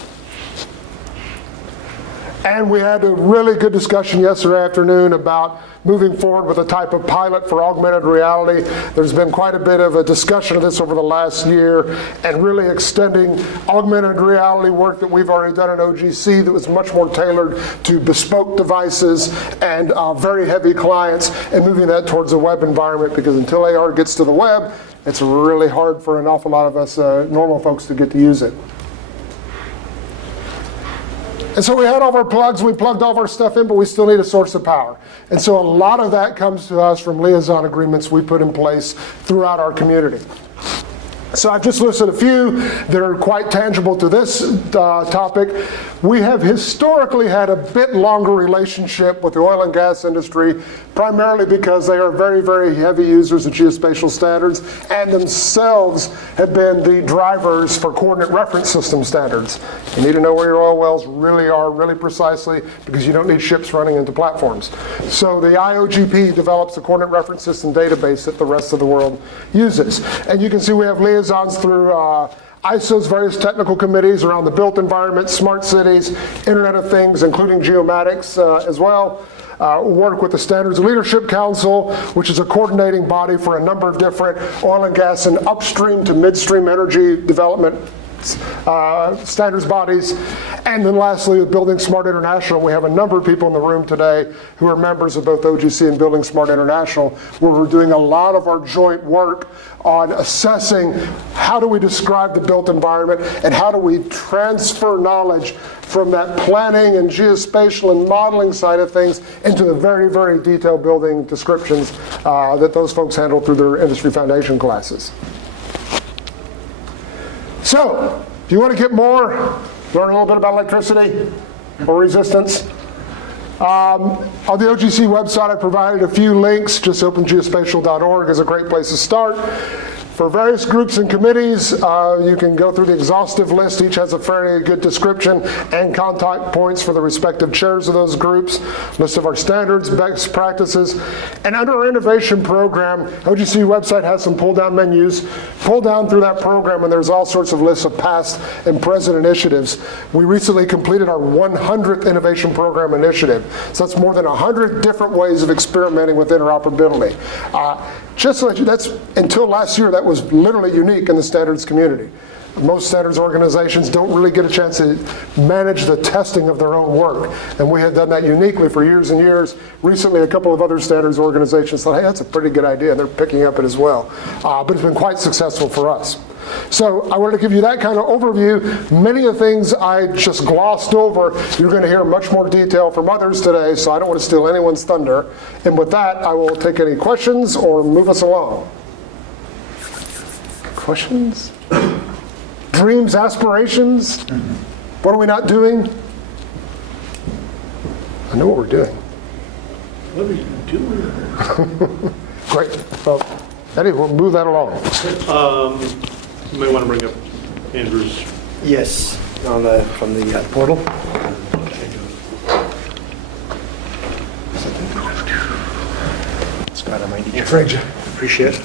And we had a really good discussion yesterday afternoon about moving forward with a type of pilot for augmented reality. There's been quite a bit of a discussion of this over the last year, and really extending augmented reality work that we've already done at OGC that was much more tailored to bespoke devices and very heavy clients, and moving that towards a web environment, because until AR gets to the web, it's really hard for an awful lot of us normal folks to get to use it. And so we had all of our plugs, we plugged all of our stuff in, but we still need a source of power. And so a lot of that comes to us from liaison agreements we put in place throughout our community. So I've just listed a few that are quite tangible to this topic. We have historically had a bit longer relationship with the oil and gas industry, primarily because they are very, very heavy users of geospatial standards and themselves have been the drivers for coordinate reference system standards. You need to know where your oil wells really are, really precisely, because you don't need ships running into platforms. So the IOGP develops a coordinate reference system database that the rest of the world uses. And you can see we have liaisons through ISO's various technical committees around the built environment, smart cities, Internet of Things, including geomatics as well. Work with the Standards Leadership Council, which is a coordinating body for a number of different oil and gas and upstream to midstream energy development standards bodies. And then lastly, with Building Smart International, we have a number of people in the room today who are members of both OGC and Building Smart International, where we're doing a lot of our joint work on assessing how do we describe the built environment and how do we transfer knowledge from that planning and geospatial and modeling side of things into the very, very detailed building descriptions that those folks handle through their industry foundation classes. So, if you want to get more, learn a little bit about electricity or resistance, on the OGC website I provided a few links. Just opengeospatial.org is a great place to start. For various groups and committees, you can go through the exhaustive list. Each has a fairly good description and contact points for the respective chairs of those groups, list of our standards, best practices. And under our innovation program, OGC website has some pull-down menus. Pull down through that program and there's all sorts of lists of past and present initiatives. We recently completed our 100th innovation program initiative. So that's more than 100 different ways of experimenting with interoperability. Just so that that's, until last year, that was literally unique in the standards community. Most standards organizations don't really get a chance to manage the testing of their own work. And we have done that uniquely for years and years. Recently, a couple of other standards organizations thought, hey, that's a pretty good idea. They're picking up it as well. But it's been quite successful for us. So I wanted to give you that kind of overview. Many of the things I just glossed over, you're going to hear much more detail from others today, so I don't want to steal anyone's thunder. And with that, I will take any questions or move us along. Questions? Dreams, aspirations? What are we not doing? I know what we're doing. What are you doing? Great. Well, Eddie, we'll move that along. You may want to bring up Andrew's. Yes, on the, from the portal. Scott, I might need your afraid you. Appreciate it.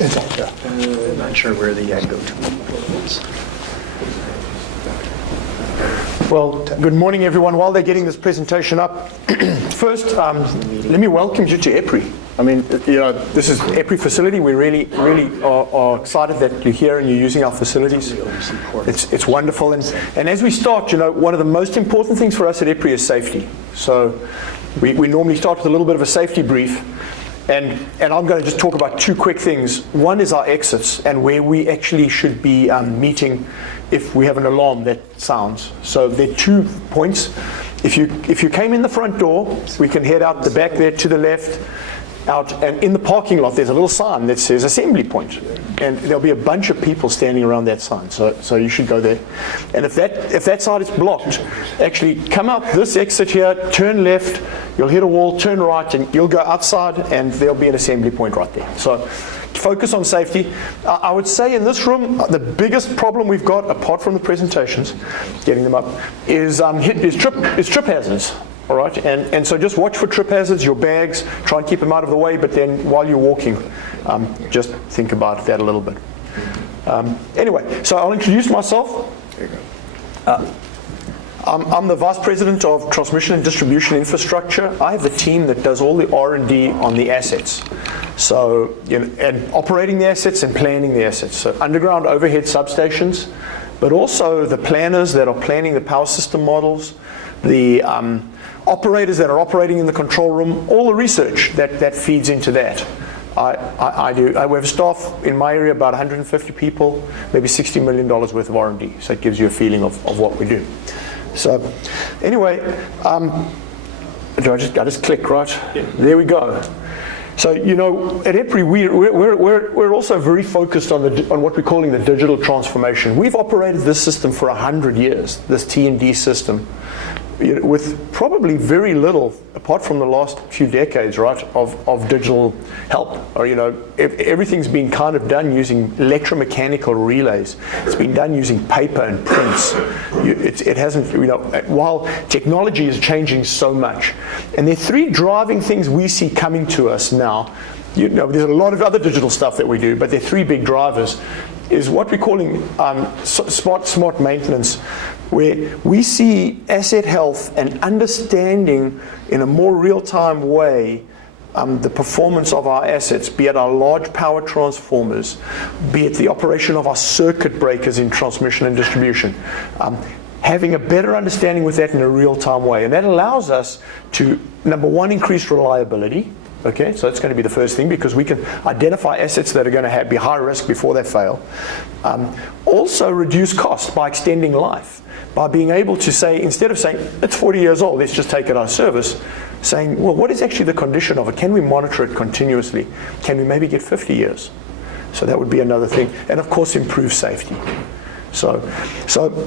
It's all there. Not sure where the go-to portal is. Well, good morning, everyone. While they're getting this presentation up, first, let me welcome you to EPRI. I mean, you know, this is EPRI facility. We really are excited that you're here and you're using our facilities. It's wonderful. And as we start, you know, one of the most important things for us at EPRI is safety. So we normally start with a little bit of a safety brief. And I'm going to just talk about two quick things. One is our exits and where we actually should be meeting if we have an alarm that sounds. So there are 2 points. If you came in the front door, we can head out the back there to the left, out, and in the parking lot there's a little sign that says assembly point. And there'll be a bunch of people standing around that sign. So you should go there. And if that side is blocked, actually come out this exit here, turn left, you'll hit a wall, turn right, and you'll go outside and there'll be an assembly point right there. So focus on safety. I would say in this room, the biggest problem we've got, apart from the presentations, getting them up, is trip hazards. All right, and so just watch for trip hazards, your bags, try and keep them out of the way, but then while you're walking, just think about that a little bit. Anyway, so I'll introduce myself. There you go. I'm the Vice President of Transmission and Distribution Infrastructure. I have the team that does all the R&D on the assets. So, and operating the assets and planning the assets. So underground overhead substations, but also the planners that are planning the power system models, the operators that are operating in the control room, all the research that feeds into that. I do. We have staff in my area, about 150 people, maybe $60 million worth of R&D. So it gives you a feeling of what we do. So anyway, I just click, right? Yeah. There we go. So, at EPRI, we're also very focused on what we're calling the digital transformation. We've operated this system for 100 years, this T&D system, with probably very little, apart from the last few decades, right, of digital help. Or, everything's been kind of done using electromechanical relays. It's been done using paper and prints. It hasn't, while technology is changing so much. And there are three driving things we see coming to us now. There's a lot of other digital stuff that we do, but there are three big drivers. Is what we're calling smart maintenance, where we see asset health and understanding in a more real-time way the performance of our assets, be it our large power transformers, be it the operation of our circuit breakers in transmission and distribution. Having a better understanding with that in a real-time way. And that allows us to, number one, increase reliability. Okay, so that's going to be the first thing, because we can identify assets that are going to be high risk before they fail. Also reduce cost by extending life, by being able to say, instead of saying, it's 40 years old, let's just take it out of service, saying, well, what is actually the condition of it? Can we monitor it continuously? Can we maybe get 50 years? So that would be another thing. And of course, improve safety. So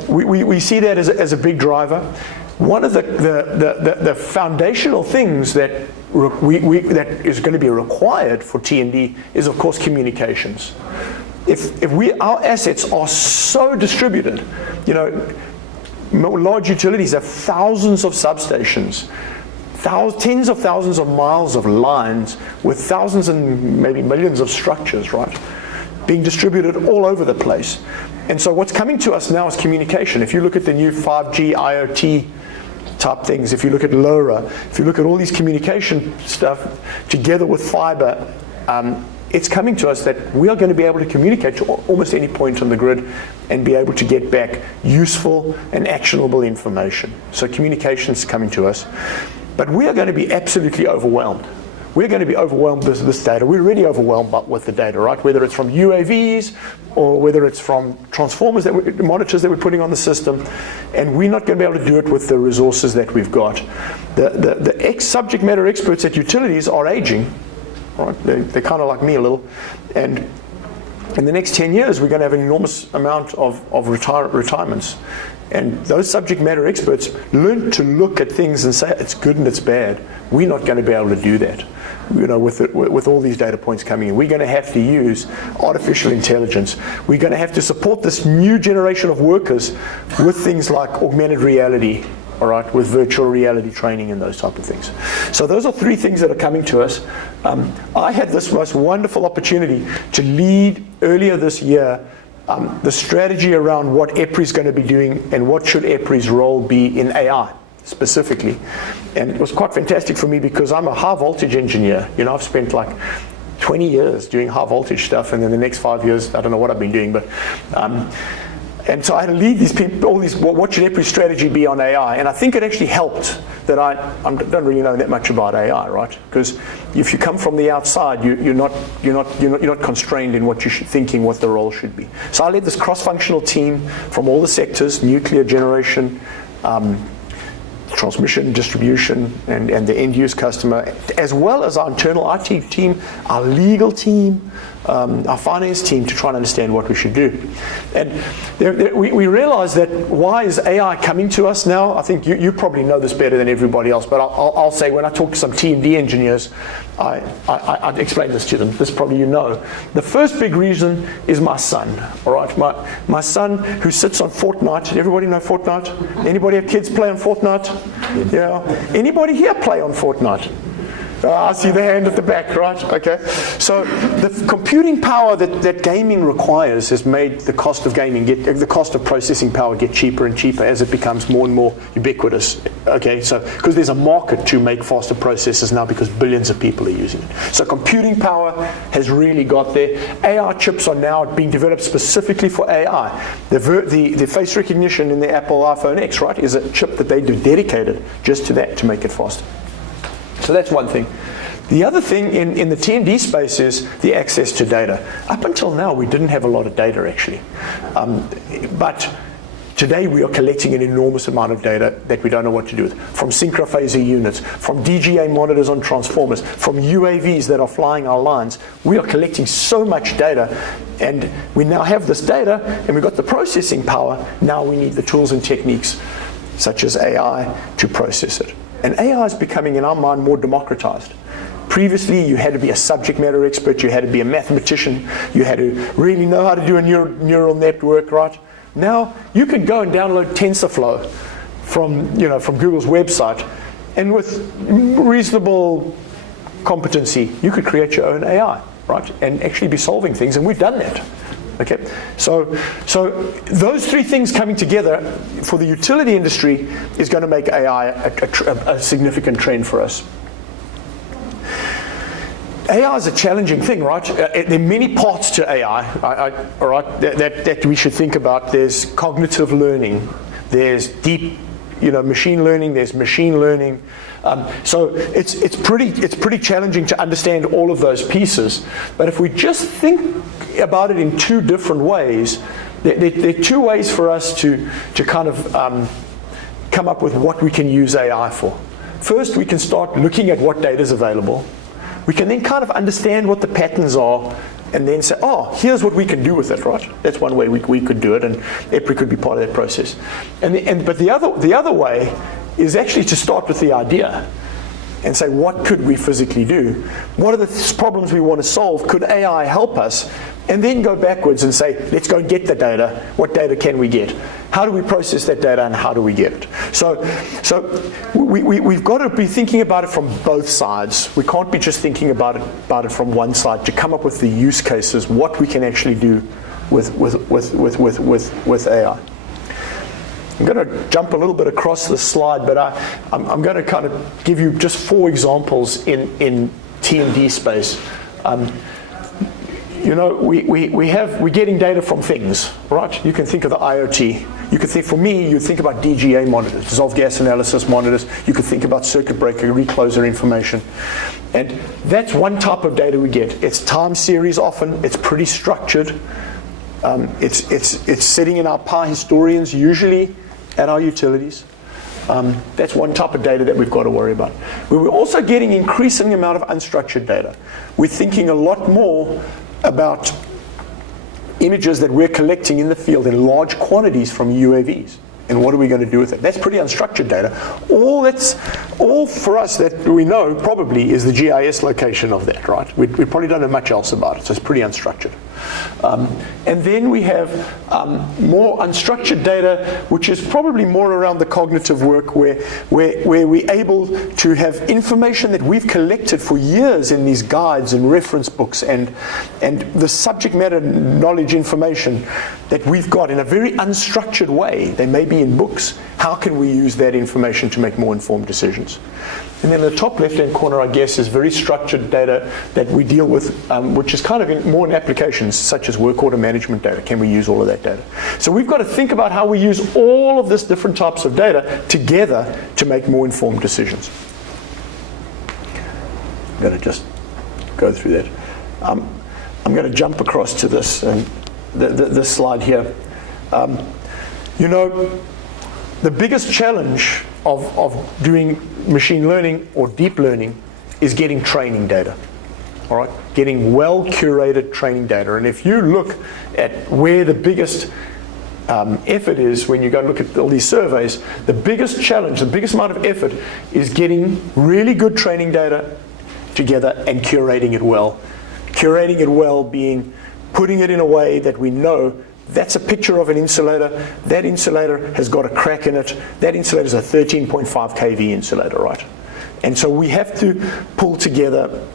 we see that as a big driver. One of the foundational things that that is going to be required for T&D is, of course, communications. If our assets are so distributed, large utilities have thousands of substations, tens of thousands of miles of lines with thousands and maybe millions of structures, right, being distributed all over the place. And so what's coming to us now is communication. If you look at the new 5G IoT type things, if you look at LoRa, if you look at all these communication stuff together with fiber, it's coming to us that we are going to be able to communicate to almost any point on the grid and be able to get back useful and actionable information. So communication's coming to us. But we are going to be absolutely overwhelmed. We're going to be overwhelmed with this data. We're already overwhelmed with the data, right? Whether it's from UAVs or whether it's from transformers, monitors that we're putting on the system, and we're not going to be able to do it with the resources that we've got. The subject matter experts at utilities are aging, right? They're kind of like me a little, and in the next 10 years, we're going to have an enormous amount of retirements. And those subject matter experts learn to look at things and say it's good and it's bad. We're not going to be able to do that, with all these data points coming in. We're going to have to use artificial intelligence. We're going to have to support this new generation of workers with things like augmented reality, all right, with virtual reality training and those type of things. So those are three things that are coming to us. I had this most wonderful opportunity to lead earlier this year the strategy around what EPRI is going to be doing and what should EPRI's role be in AI specifically. And it was quite fantastic for me because I'm a high voltage engineer. I've spent like 20 years doing high voltage stuff, and then the next 5 years, I don't know what I've been doing, but and so I had to lead these people, what should EPRI's strategy be on AI? And I think it actually helped that I don't really know that much about AI, right? Because if you come from the outside, you're not constrained in what you should thinking what the role should be. So I led this cross-functional team from all the sectors: nuclear generation, transmission, distribution, and the end-use customer, as well as our internal IT team, our legal team, our finance team, to try and understand what we should do. And we realize that why is AI coming to us now? I think you probably know this better than everybody else, but I'll say when I talk to some T&D engineers, I explain this to them. This probably you know. The first big reason is my son, all right? My son who sits on Fortnite. Everybody know Fortnite? Anybody have kids play on Fortnite? Yeah. Anybody here play on Fortnite? I see the hand at the back, right? Okay. So the computing power that gaming requires has made the cost of gaming the cost of processing power get cheaper and cheaper as it becomes more and more ubiquitous. Okay, so because there's a market to make faster processors now because billions of people are using it. So computing power has really got there. AI chips are now being developed specifically for AI. The face recognition in the Apple iPhone X, right, is a chip that they do dedicated just to that to make it faster. So that's one thing. The other thing in the T&D space is the access to data. Up until now, we didn't have a lot of data, actually. But today, we are collecting an enormous amount of data that we don't know what to do with. From synchrophaser units, from DGA monitors on transformers, from UAVs that are flying our lines. We are collecting so much data. And we now have this data, and we've got the processing power. Now we need the tools and techniques, such as AI, to process it. And AI is becoming, in our mind, more democratized. Previously, you had to be a subject matter expert, you had to be a mathematician, you had to really know how to do a neural network, right? Now, you can go and download TensorFlow from Google's website, and with reasonable competency, you could create your own AI, right? And actually be solving things, and we've done that. Okay, so those three things coming together for the utility industry is going to make AI a significant trend for us. AI is a challenging thing, right? There are many parts to AI, all right, that we should think about. There's cognitive learning, there's deep, machine learning, there's machine learning. So it's pretty challenging to understand all of those pieces. But if we just think about it in two different ways, there are two ways for us to kind of come up with what we can use AI for. First, we can start looking at what data is available. We can then kind of understand what the patterns are and then say, oh, here's what we can do with it, right? That's one way we could do it, and EPRI could be part of that process. But the other way is actually to start with the idea and say, what could we physically do? What are the problems we want to solve? Could AI help us? And then go backwards and say, let's go and get the data. What data can we get? How do we process that data, and how do we get it? So we've got to be thinking about it from both sides. We can't be just thinking about it from one side to come up with the use cases, what we can actually do with AI. I'm going to jump a little bit across the slide, but I'm going to kind of give you just 4 examples in T&D space. We're getting data from things, right? You can think of the IoT. You could think, for me, you think about DGA monitors, dissolved gas analysis monitors. You could think about circuit breaker recloser information. And that's one type of data we get. It's time series often. It's pretty structured. It's sitting in our power historians, usually at our utilities. That's one type of data that we've got to worry about. We're also getting increasing amount of unstructured data. We're thinking a lot more about images that we're collecting in the field in large quantities from UAVs. And what are we going to do with it? That's pretty unstructured data. All for us that we know probably is the GIS location of that, right? We probably don't know much else about it, so it's pretty unstructured. And then we have more unstructured data, which is probably more around the cognitive work where we're able to have information that we've collected for years in these guides and reference books and the subject matter knowledge information that we've got in a very unstructured way. They may be in books. How can we use that information to make more informed decisions? And then the top left-hand corner, I guess, is very structured data that we deal with, which is kind of more in applications such as work order management data. Can we use all of that data? So we've got to think about how we use all of this different types of data together to make more informed decisions. I'm going to just go through that. I'm going to jump across to this and this slide here. The biggest challenge of doing machine learning or deep learning is getting training data. All right, getting well-curated training data. And if you look at where the biggest effort is when you go and look at all these surveys, the biggest challenge, the biggest amount of effort is getting really good training data together and curating it well. Curating it well being putting it in a way that we know that's a picture of an insulator. That insulator has got a crack in it. That insulator is a 13.5 kV insulator, right? And so we have to pull together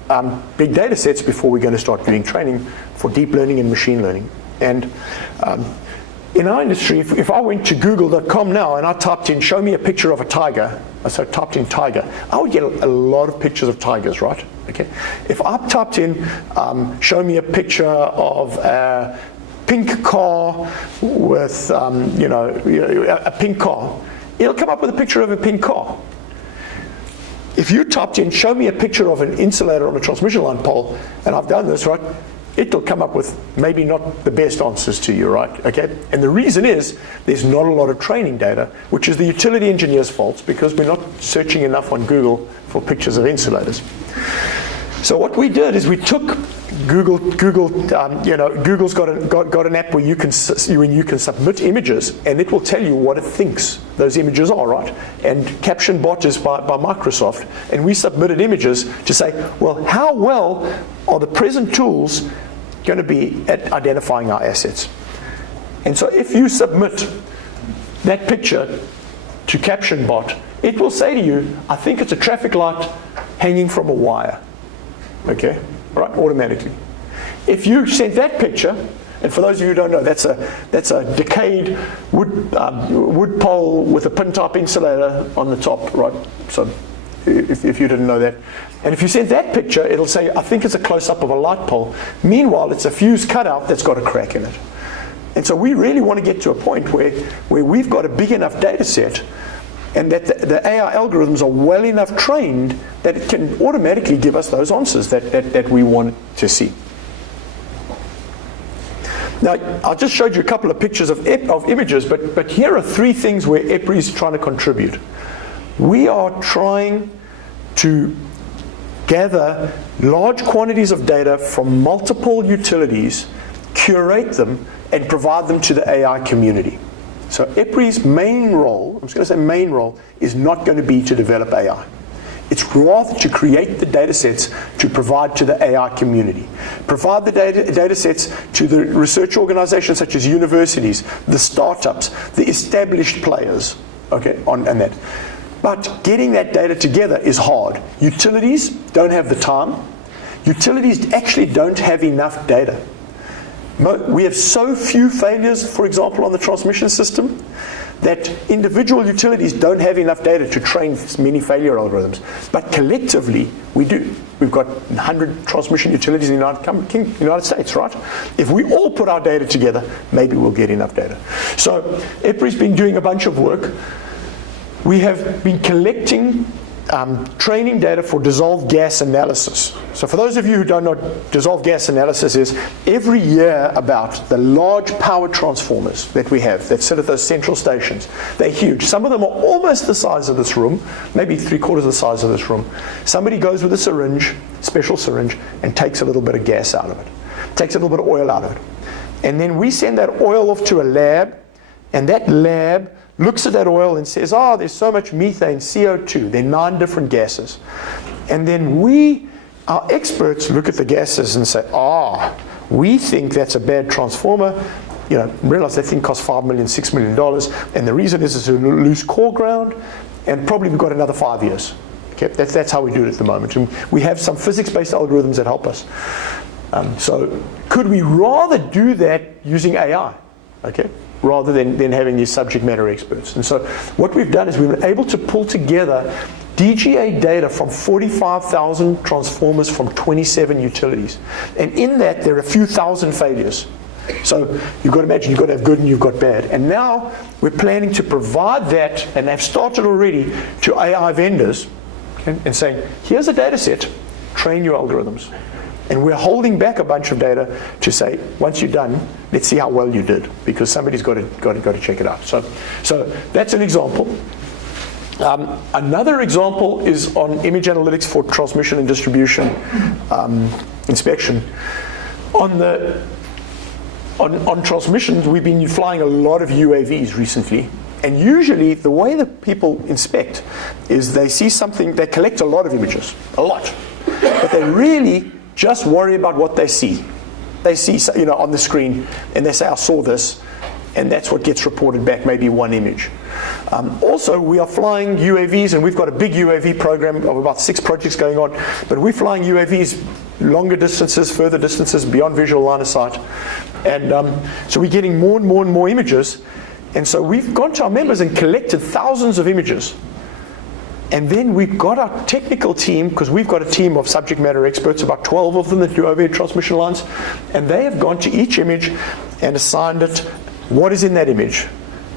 big data sets before we're going to start doing training for deep learning and machine learning. And in our industry, if I went to google.com now and I typed in, show me a picture of a tiger, so I typed in tiger, I would get a lot of pictures of tigers, right? Okay. If I typed in, show me a picture of a pink car with, a pink car, it'll come up with a picture of a pink car. If you typed in, show me a picture of an insulator on a transmission line pole, and I've done this, right, it'll come up with maybe not the best answers to you, right? Okay. And the reason is there's not a lot of training data, which is the utility engineer's fault because we're not searching enough on Google for pictures of insulators. So what we did is we took Google's got an app where you can submit images, and it will tell you what it thinks those images are, right? And Caption Bot is by Microsoft, and we submitted images to say, well, how well are the present tools going to be at identifying our assets? And so if you submit that picture to Caption Bot, it will say to you, I think it's a traffic light hanging from a wire. Okay, right, automatically. If you sent that picture, and for those of you who don't know, that's a decayed wood pole with a pin-type insulator on the top, right? So, if you didn't know that, and if you sent that picture, it'll say, I think it's a close-up of a light pole. Meanwhile, it's a fuse cutout that's got a crack in it. And so we really want to get to a point where we've got a big enough data set, and that the AI algorithms are well enough trained that it can automatically give us those answers that we want to see. Now, I just showed you a couple of pictures of images, but here are three things where EPRI is trying to contribute. We are trying to gather large quantities of data from multiple utilities, curate them, and provide them to the AI community. So EPRI's main role, I'm just going to say main role, is not going to be to develop AI. It's rather to create the data sets to provide to the AI community. Provide the data sets to the research organizations such as universities, the startups, the established players, okay, on that. But getting that data together is hard. Utilities don't have the time. Utilities actually don't have enough data. We have so few failures, for example, on the transmission system, that individual utilities don't have enough data to train many failure algorithms. But collectively, we do. We've got 100 transmission utilities in the United States, right? If we all put our data together, maybe we'll get enough data. So EPRI's been doing a bunch of work. We have been collecting training data for dissolved gas analysis. So for those of you who don't know, dissolved gas analysis is every year about the large power transformers that we have that sit at those central stations. They're huge. Some of them are almost the size of this room, maybe 3/4 the size of this room. Somebody goes with a syringe, special syringe, and takes a little bit of gas out of it, takes a little bit of oil out of it. And then we send that oil off to a lab, and that lab looks at that oil and says, oh, there's so much methane, CO2. There are 9 different gases. And then our experts look at the gases and say, we think that's a bad transformer. Realize that thing costs $5 million, $6 million. And the reason is it's a loose core ground, and probably we've got another 5 years. Okay, that's how we do it at the moment. And we have some physics-based algorithms that help us. So could we rather do that using AI? Okay, rather than having these subject matter experts. And so what we've done is we've been able to pull together DGA data from 45,000 transformers from 27 utilities. And in that, there are a few thousand failures. So you've got to imagine, you've got to have good and you've got bad. And now we're planning to provide that, and they've started already, to AI vendors, okay, and saying, here's a data set, train your algorithms. And we're holding back a bunch of data to say, once you're done, let's see how well you did, because somebody's got to check it out. So that's an example. Another example is on image analytics for transmission and distribution inspection. On transmissions, we've been flying a lot of UAVs recently. And usually the way that people inspect is they see something, they collect a lot of images, a lot. But they really just worry about what they see. They see, on the screen, and they say, I saw this, and that's what gets reported back, maybe one image. Also, we are flying UAVs, and we've got a big UAV program of about 6 projects going on, but we're flying UAVs longer distances, further distances, beyond visual line of sight. And so we're getting more and more and more images. And so we've gone to our members and collected thousands of images. And then we've got our technical team, because we've got a team of subject matter experts, about 12 of them that do overhead transmission lines, and they have gone to each image and assigned it what is in that image.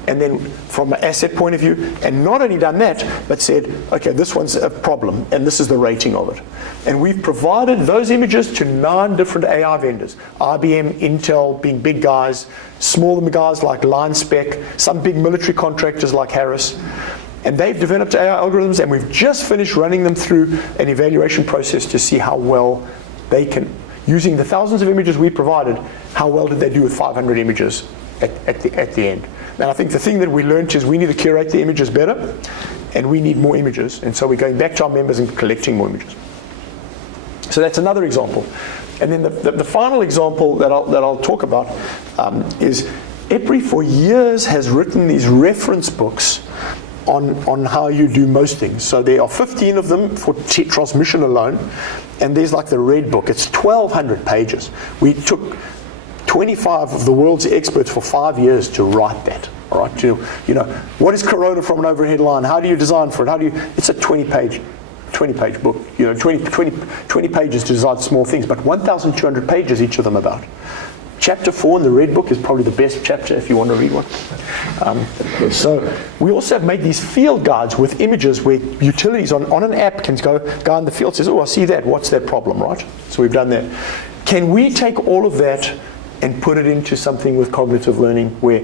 And then from an asset point of view, and not only done that, but said, okay, this one's a problem, and this is the rating of it. And we've provided those images to 9 different AI vendors. IBM, Intel being big guys, smaller guys like LineSpec, some big military contractors like Harris. And they've developed AI algorithms, and we've just finished running them through an evaluation process to see how well they can, using the thousands of images we provided, how well did they do with 500 images at the end. And I think the thing that we learned is we need to curate the images better, and we need more images. And so we're going back to our members and collecting more images. So that's another example. And then the final example that I'll talk about is EPRI for years has written these reference books on how you do most things. So there are 15 of them for transmission alone, and there's like the red book. It's 1,200 pages. We took 25 of the world's experts for 5 years to write that. All right, to, you know, what is corona from an overhead line? How do you design for it? It's a 20-page book. You know, 20 pages to design small things, but 1,200 pages each of them about. Chapter 4 in the red book is probably the best chapter if you want to read one. So we also have made these field guides with images where utilities on an app can go in the field, says, oh, I see that, what's that problem, right? So we've done that. Can we take all of that and put it into something with cognitive learning where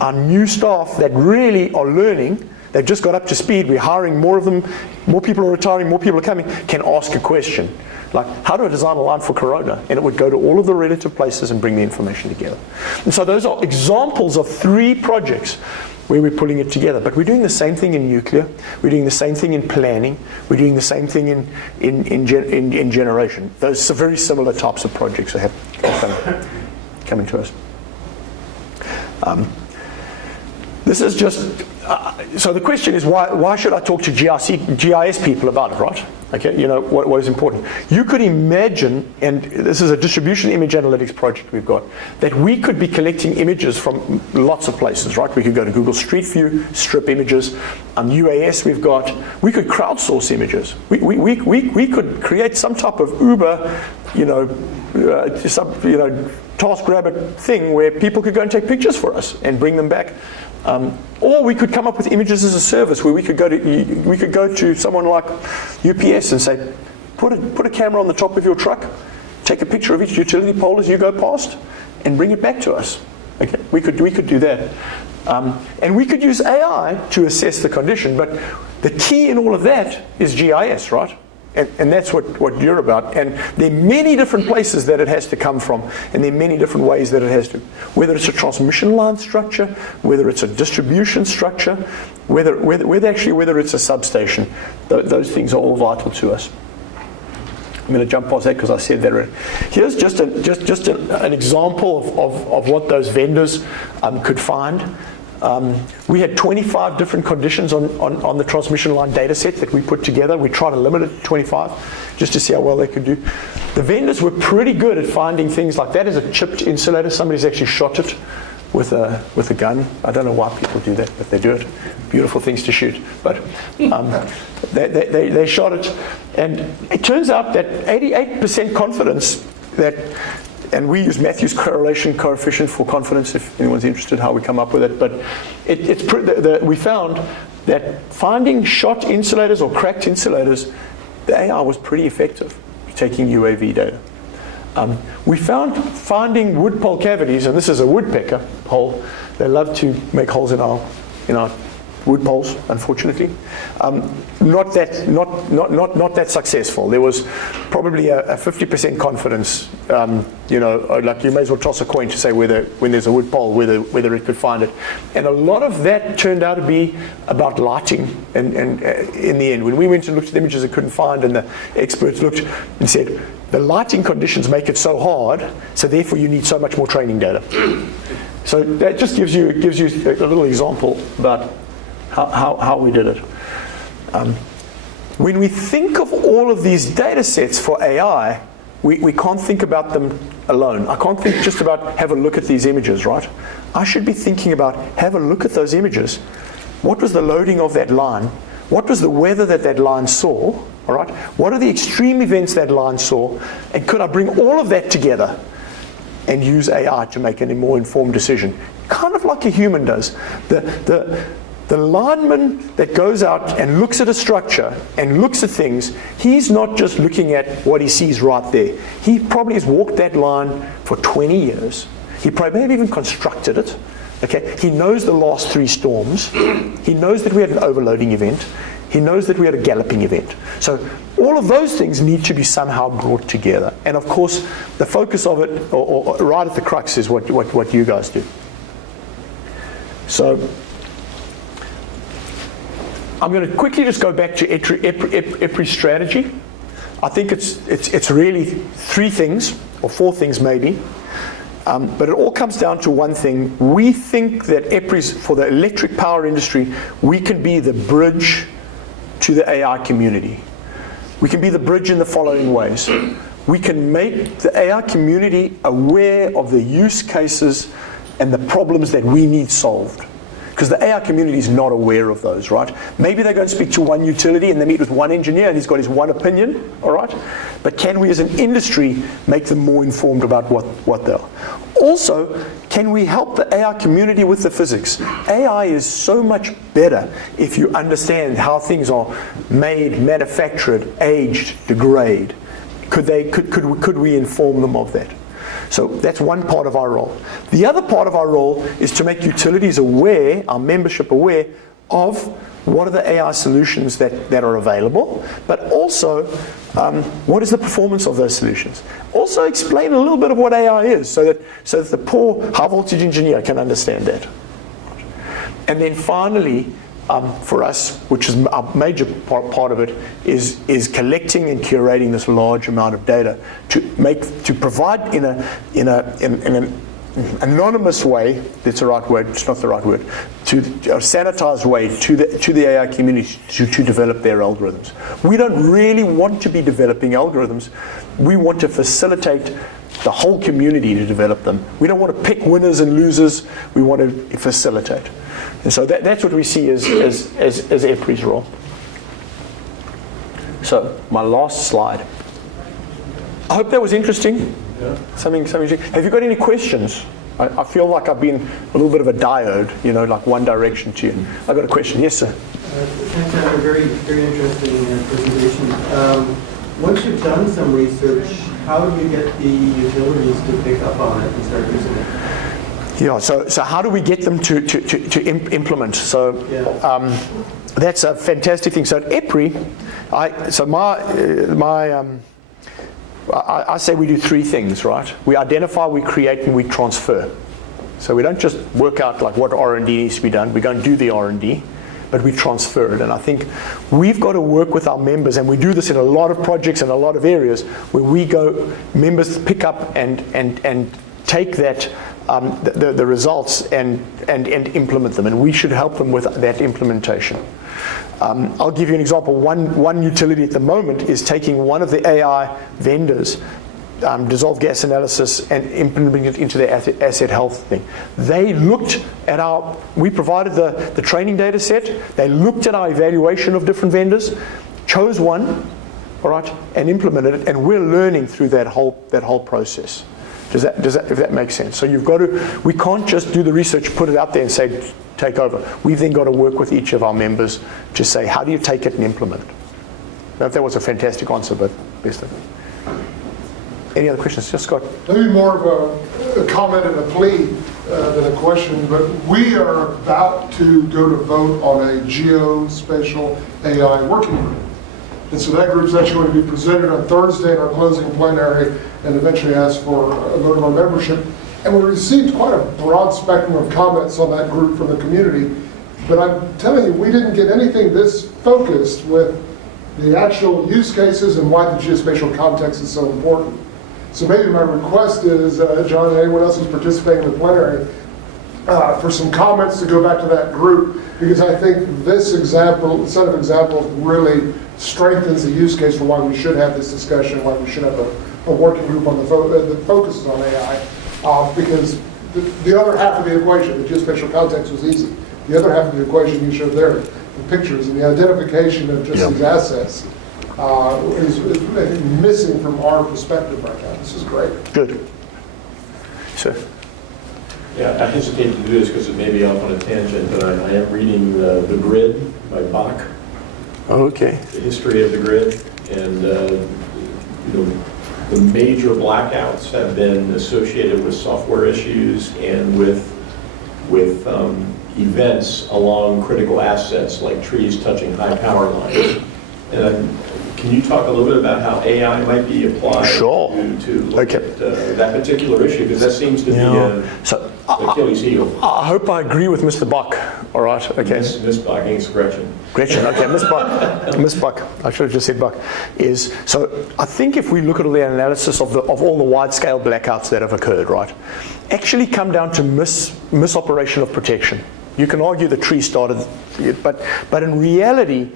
our new staff that really are learning, they've just got up to speed, we're hiring more of them, more people are retiring, more people are coming, can ask a question. Like, how do I design a line for corona? And it would go to all of the relative places and bring the information together. And so those are examples of 3 projects where we're pulling it together. But we're doing the same thing in nuclear. We're doing the same thing in planning. We're doing the same thing in generation. Those are very similar types of projects that have coming to us. This is just, so the question is, why should I talk to GIS people about it, right? Okay, you know, what is important. You could imagine, and this is a distribution image analytics project we've got, that we could be collecting images from lots of places, right? We could go to Google Street View, strip images, UAS we've got. We could crowdsource images. We could create some type of Uber, TaskRabbit thing where people could go and take pictures for us and bring them back. Or we could come up with images as a service where we could go to someone like UPS and say, put a camera on the top of your truck, take a picture of each utility pole as you go past, and bring it back to us. Okay, we could do that, and we could use AI to assess the condition. But the key in all of that is GIS, right? And that's what you're about. And there are many different places that it has to come from, and there are many different ways that it has to. Whether it's a transmission line structure, whether it's a distribution structure, whether it's a substation, those things are all vital to us. I'm going to jump past that because I said that already. Here's just an example of what those vendors could find. We had 25 different conditions on the transmission line data set that we put together. We tried to limit it to 25 just to see how well they could do. The vendors were pretty good at finding things like that is a chipped insulator. Somebody's actually shot it with a gun. I don't know why people do that, but they do it. Beautiful things to shoot. But they shot it. And it turns out that 88% confidence that, and we use Matthew's correlation coefficient for confidence if anyone's interested how we come up with it. But we found that finding shot insulators or cracked insulators, the AI was pretty effective taking UAV data. We found finding wood pole cavities, and this is a woodpecker hole. They love to make holes in our wood poles, unfortunately. Not that successful. There was probably a 50% confidence. Like you may as well toss a coin to say when there's a wood pole whether it could find it. And a lot of that turned out to be about lighting. And in the end, when we went and looked at the images it couldn't find, and the experts looked and said the lighting conditions make it so hard, so therefore you need so much more training data. So that just gives you a little example about how we did it. When we think of all of these data sets for AI, we can't think about them alone. I can't think just about have a look at these images, right? I should be thinking about have a look at those images. What was the loading of that line? What was the weather that line saw? All right. What are the extreme events that line saw? And could I bring all of that together and use AI to make a more informed decision? Kind of like a human does. The lineman that goes out and looks at a structure and looks at things, he's not just looking at what he sees right there. He probably has walked that line for 20 years. He probably maybe even constructed it. Okay, he knows the last 3 storms. He knows that we had an overloading event. He knows that we had a galloping event. So all of those things need to be somehow brought together. And of course, the focus of it, or right at the crux, is what you guys do. So I'm going to quickly just go back to EPRI's strategy. I think it's really 3 things, or 4 things maybe. But it all comes down to one thing. We think that EPRI's, for the electric power industry, we can be the bridge to the AI community. We can be the bridge in the following ways. We can make the AI community aware of the use cases and the problems that we need solved. Because the AI community is not aware of those, right? Maybe they go and speak to one utility and they meet with one engineer and he's got his one opinion, all right? But can we as an industry make them more informed about what they are? Also, can we help the AI community with the physics? AI is so much better if you understand how things are made, manufactured, aged, degrade. Could we inform them of that? So that's one part of our role. The other part of our role is to make utilities aware, our membership aware, of what are the AI solutions that are available, but also what is the performance of those solutions. Also explain a little bit of what AI is so that the poor high voltage engineer can understand that. And then finally, for us, which is a major part of it, is collecting and curating this large amount of data to provide in an anonymous way. That's the right word. It's not the right word. To a sanitized way to the AI community to develop their algorithms. We don't really want to be developing algorithms. We want to facilitate the whole community to develop them. We don't want to pick winners and losers. We want to facilitate. And so that's what we see as EPRI's role. So my last slide. I hope that was interesting. Yeah. Something interesting. Have you got any questions? I feel like I've been a little bit of a diode, like one direction to you. I've got a question. Yes, sir. Thanks, Andrew. Very, very interesting presentation. Once you've done some research, how do you get the utilities to pick up on it and start using it? Yeah, so how do we get them to implement? So that's a fantastic thing. So at EPRI, I say we do 3 things, right? We identify, we create, and we transfer. So we don't just work out like what R&D needs to be done. We go and do the R&D, but we transfer it. And I think we've got to work with our members, and we do this in a lot of projects and a lot of areas where we go, members pick up and take that the results and implement them, and we should help them with that implementation. I'll give you an example. One utility at the moment is taking one of the AI vendors, dissolved gas analysis, and implementing it into their asset health thing. They looked at we provided the training data set, they looked at our evaluation of different vendors, chose one, all right, and implemented it, and we're learning through that whole process. Does that, if that makes sense? So we can't just do the research, put it out there and say, take over. We've then got to work with each of our members to say, how do you take it and implement it? I don't know if that was a fantastic answer, but best of it. Any other questions? Just Scott. Maybe more of a comment and a plea than a question, but we are about to go to vote on a geospatial AI working group. And so that group is actually going to be presented on Thursday in our closing plenary and eventually ask for a vote of our membership. And we received quite a broad spectrum of comments on that group from the community. But I'm telling you, we didn't get anything this focused with the actual use cases and why the geospatial context is so important. So maybe my request is, John and anyone else who's participating in the plenary, for some comments to go back to that group because I think this example, set of examples really strengthens the use case for why we should have this discussion, why we should have a working group on that focuses on AI, because the other half of the equation, the geospatial context, was easy. The other half of the equation you showed there, the pictures and the identification of just these assets, is I think, missing from our perspective right now. This is great. Good. Sir. Yeah, I hesitate to do this because it may be off on a tangent, but I am reading The Grid by Bach. Okay. The history of the grid, and the major blackouts have been associated with software issues and with events along critical assets like trees touching high power lines. And can you talk a little bit about how AI might be applied to look at that particular issue? Because that seems to be Achilles heel. I hope I agree with Mr. Bach. All right, okay. Miss Bach, I think it's Gretchen. Gretchen, okay, Miss Bach. Miss Bach, I should have just said Bach. So I think if we look at all the analysis of all the wide-scale blackouts that have occurred, right, actually come down to misoperation of protection. You can argue the tree started it, but in reality,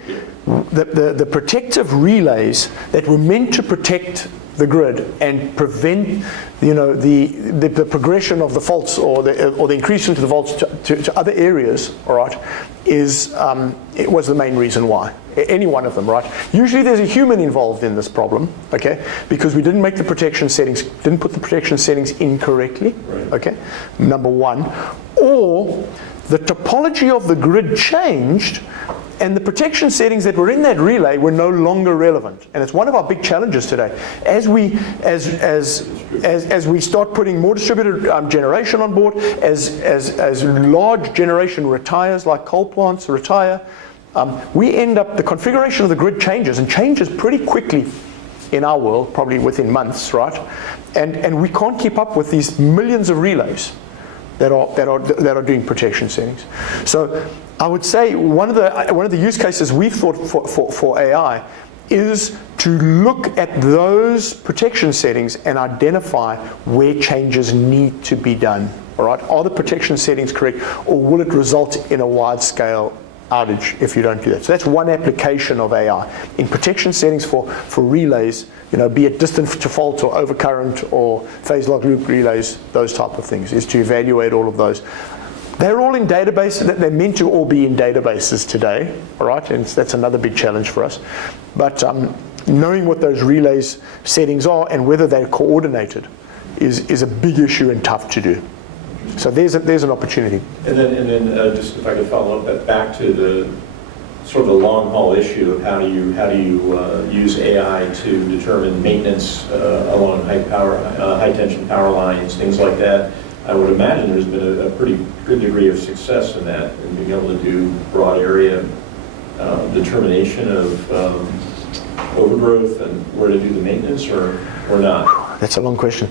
the protective relays that were meant to protect the grid and prevent, the progression of the faults or the increase into the faults to other areas, all right, it was the main reason why. Any one of them, right? Usually there's a human involved in this problem, okay, because we didn't put the protection settings incorrectly, okay, number one, or the topology of the grid changed and the protection settings that were in that relay were no longer relevant. And it's one of our big challenges today. As we start putting more distributed generation on board, as large generation retires, like coal plants retire, we end up, the configuration of the grid changes, and changes pretty quickly in our world, probably within months, right? And we can't keep up with these millions of relays that are doing protection settings. So I would say one of the use cases we've thought for AI is to look at those protection settings and identify where changes need to be done. All right, are the protection settings correct, or will it result in a wide-scale outage if you don't do that? So that's one application of AI in protection settings for relays. Be it distant to fault or overcurrent or phase lock loop relays, those type of things, is to evaluate all of those. They're all in databases. They're meant to all be in databases today, all right? And that's another big challenge for us. But knowing what those relays settings are and whether they're coordinated is a big issue and tough to do. So there's an opportunity. And then just if I could follow up back to the sort of the long haul issue of how do you use AI to determine maintenance along high tension power lines, things like that. I would imagine there's been a pretty good degree of success in that, in being able to do broad area determination of overgrowth and where to do the maintenance or not. That's a long question.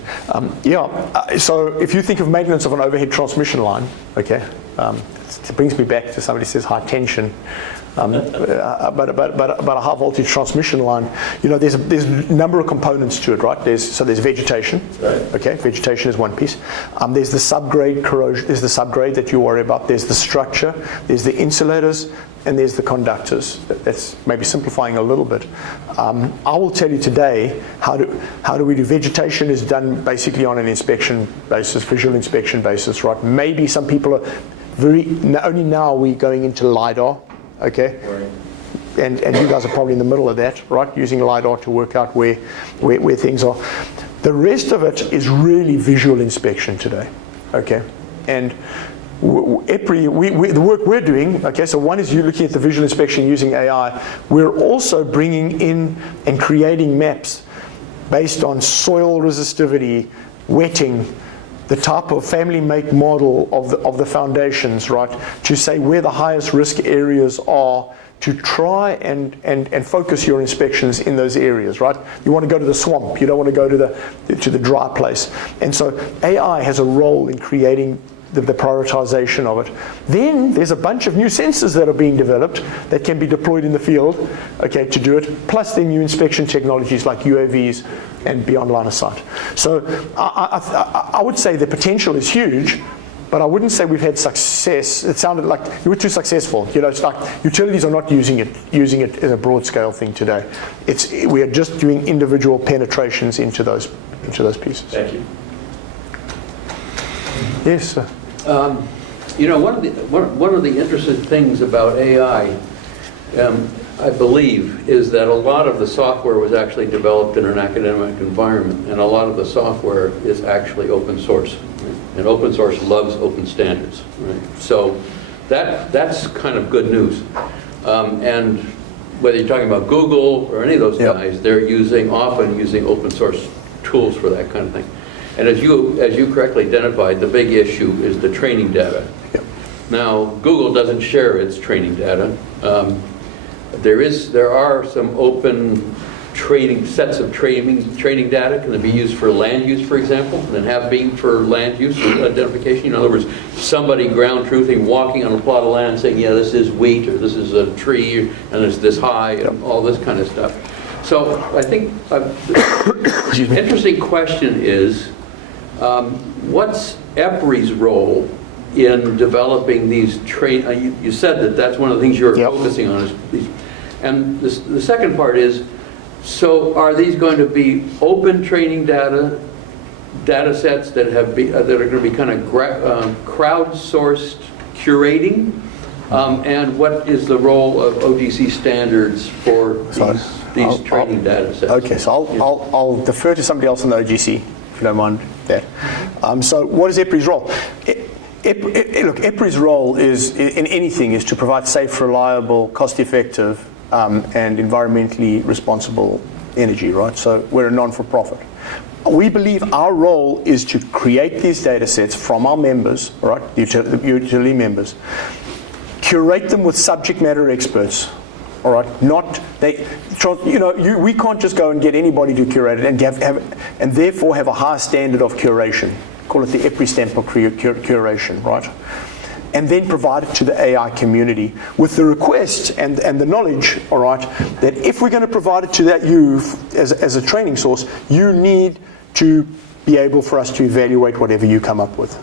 So if you think of maintenance of an overhead transmission line, okay, it brings me back to somebody says high tension, but a high voltage transmission line. There's a number of components to it, right? There's vegetation. Right. Okay, vegetation is one piece. There's the subgrade corrosion. There's the subgrade that you worry about. There's the structure. There's the insulators. And there's the conductors. That's maybe simplifying a little bit. I will tell you today how do we do vegetation is done basically on an inspection basis, visual inspection basis, right? Maybe some people are only now we're going into LiDAR, okay? Right. And you guys are probably in the middle of that, right? Using LiDAR to work out where things are. The rest of it is really visual inspection today, okay? And EPRI, the work we're doing, okay, so one is you looking at the visual inspection using AI. We're also bringing in and creating maps based on soil resistivity, wetting, the type of family make model of the foundations, right, to say where the highest risk areas are, to try and focus your inspections in those areas, right? You want to go to the swamp, you don't want to go to the dry place. And so AI has a role in creating the prioritization of it. Then there's a bunch of new sensors that are being developed that can be deployed in the field, okay, to do it, plus the new inspection technologies like UAVs and beyond line of sight. So I would say the potential is huge, but I wouldn't say we've had success. It sounded like you were too successful. You know, it's like utilities are not using it as a broad scale thing today. We are just doing individual penetrations into those pieces. Thank you. Yes, sir. You know, one of the interesting things about AI, I believe, is that a lot of the software was actually developed in an academic environment, and a lot of the software is actually open source. Right? And open source loves open standards. Right? So that's kind of good news. And whether you're talking about Google or any of those guys, they're often using open source tools for that kind of thing. And as you correctly identified, the big issue is the training data. Now, Google doesn't share its training data. There are some open sets of training data can be used for land use, for example, and have been for land use identification. In other words, somebody ground truthing, walking on a plot of land, saying, yeah, this is wheat, or this is a tree, and it's this high, and all this kind of stuff. So I think the interesting question is, what's EPRI's role in developing these you said that that's one of the things you're focusing on. And the second part is, so are these going to be open training data sets that are going to be kind of crowdsourced curating? And what is the role of OGC standards for these training data sets? Okay, so I'll defer to somebody else on the OGC, if you don't mind that. So what is EPRI's role? Look, EPRI's role is, in anything, is to provide safe, reliable, cost-effective, and environmentally responsible energy, right? So we're a non-for-profit. We believe our role is to create these data sets from our members, right, the utility members, curate them with subject matter experts, all right? We can't just go and get anybody to curate it and therefore have a high standard of curation. Call it the EPRI stamp of curation, right? And then provide it to the AI community with the request and the knowledge, all right, that if we're going to provide it to you as a training source, you need to be able for us to evaluate whatever you come up with.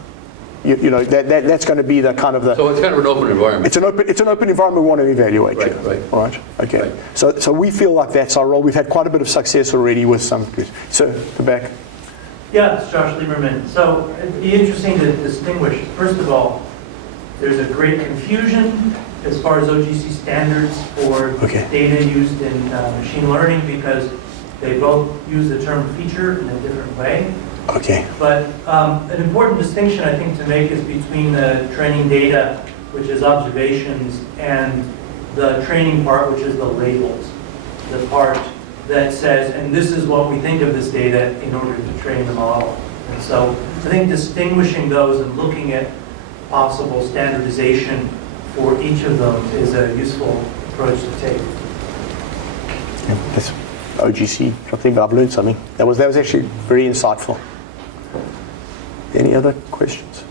You know, that's going to be the kind of the... So it's kind of an open environment. It's an open environment we want to evaluate you. Right. All right, okay. Right. So we feel like that's our role. We've had quite a bit of success already with some... So, the back. Yeah, it's Josh Lieberman. So it'd be interesting to distinguish. First of all, there's a great confusion as far as OGC standards for data used in machine learning, because they both use the term feature in a different way. Okay. But an important distinction, I think, to make is between the training data, which is observations, and the training part, which is the labels, the part that says, and this is what we think of this data in order to train the model. And so I think distinguishing those and looking at possible standardization for each of them is a useful approach to take. Yeah, that's OGC, I think I've learned something. That was actually very insightful. Any other questions?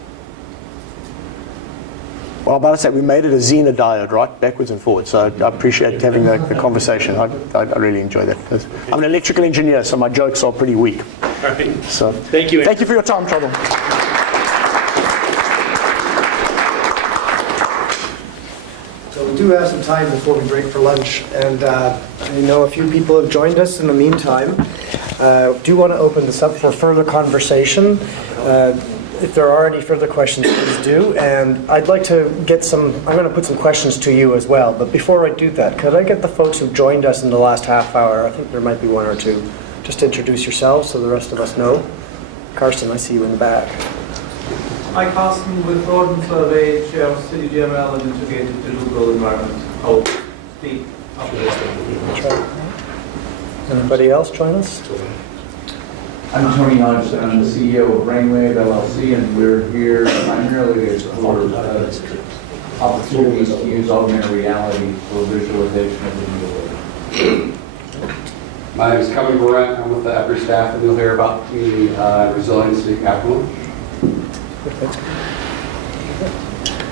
Well, I'm about to say we made it a Zener diode, right? Backwards and forwards. So I appreciate having the conversation. I really enjoy that. I'm an electrical engineer, so my jokes are pretty weak. All right. So thank you. Thank you for your time, Trouble. So we do have some time before we break for lunch, and I know a few people have joined us in the meantime. Do want to open this up for further conversation. If there are any further questions, please do. And I'd like to get I'm going to put some questions to you as well. But before I do that, could I get the folks who joined us in the last half hour, I think there might be one or two, just to introduce yourselves so the rest of us know. Karsten, I see you in the back. Hi, Carsten with Gordon Survey, Chair of City GML and Integrated Digital Environment. I'll speak after this. Anybody else join us? I'm Tony Hodgson. I'm the CEO of Brainwave LLC, and we're here primarily to explore opportunities to use augmented reality for visualization of the new. My name is Kevin Barrett. I'm with the EPRI staff, and you'll hear about community resiliency after lunch.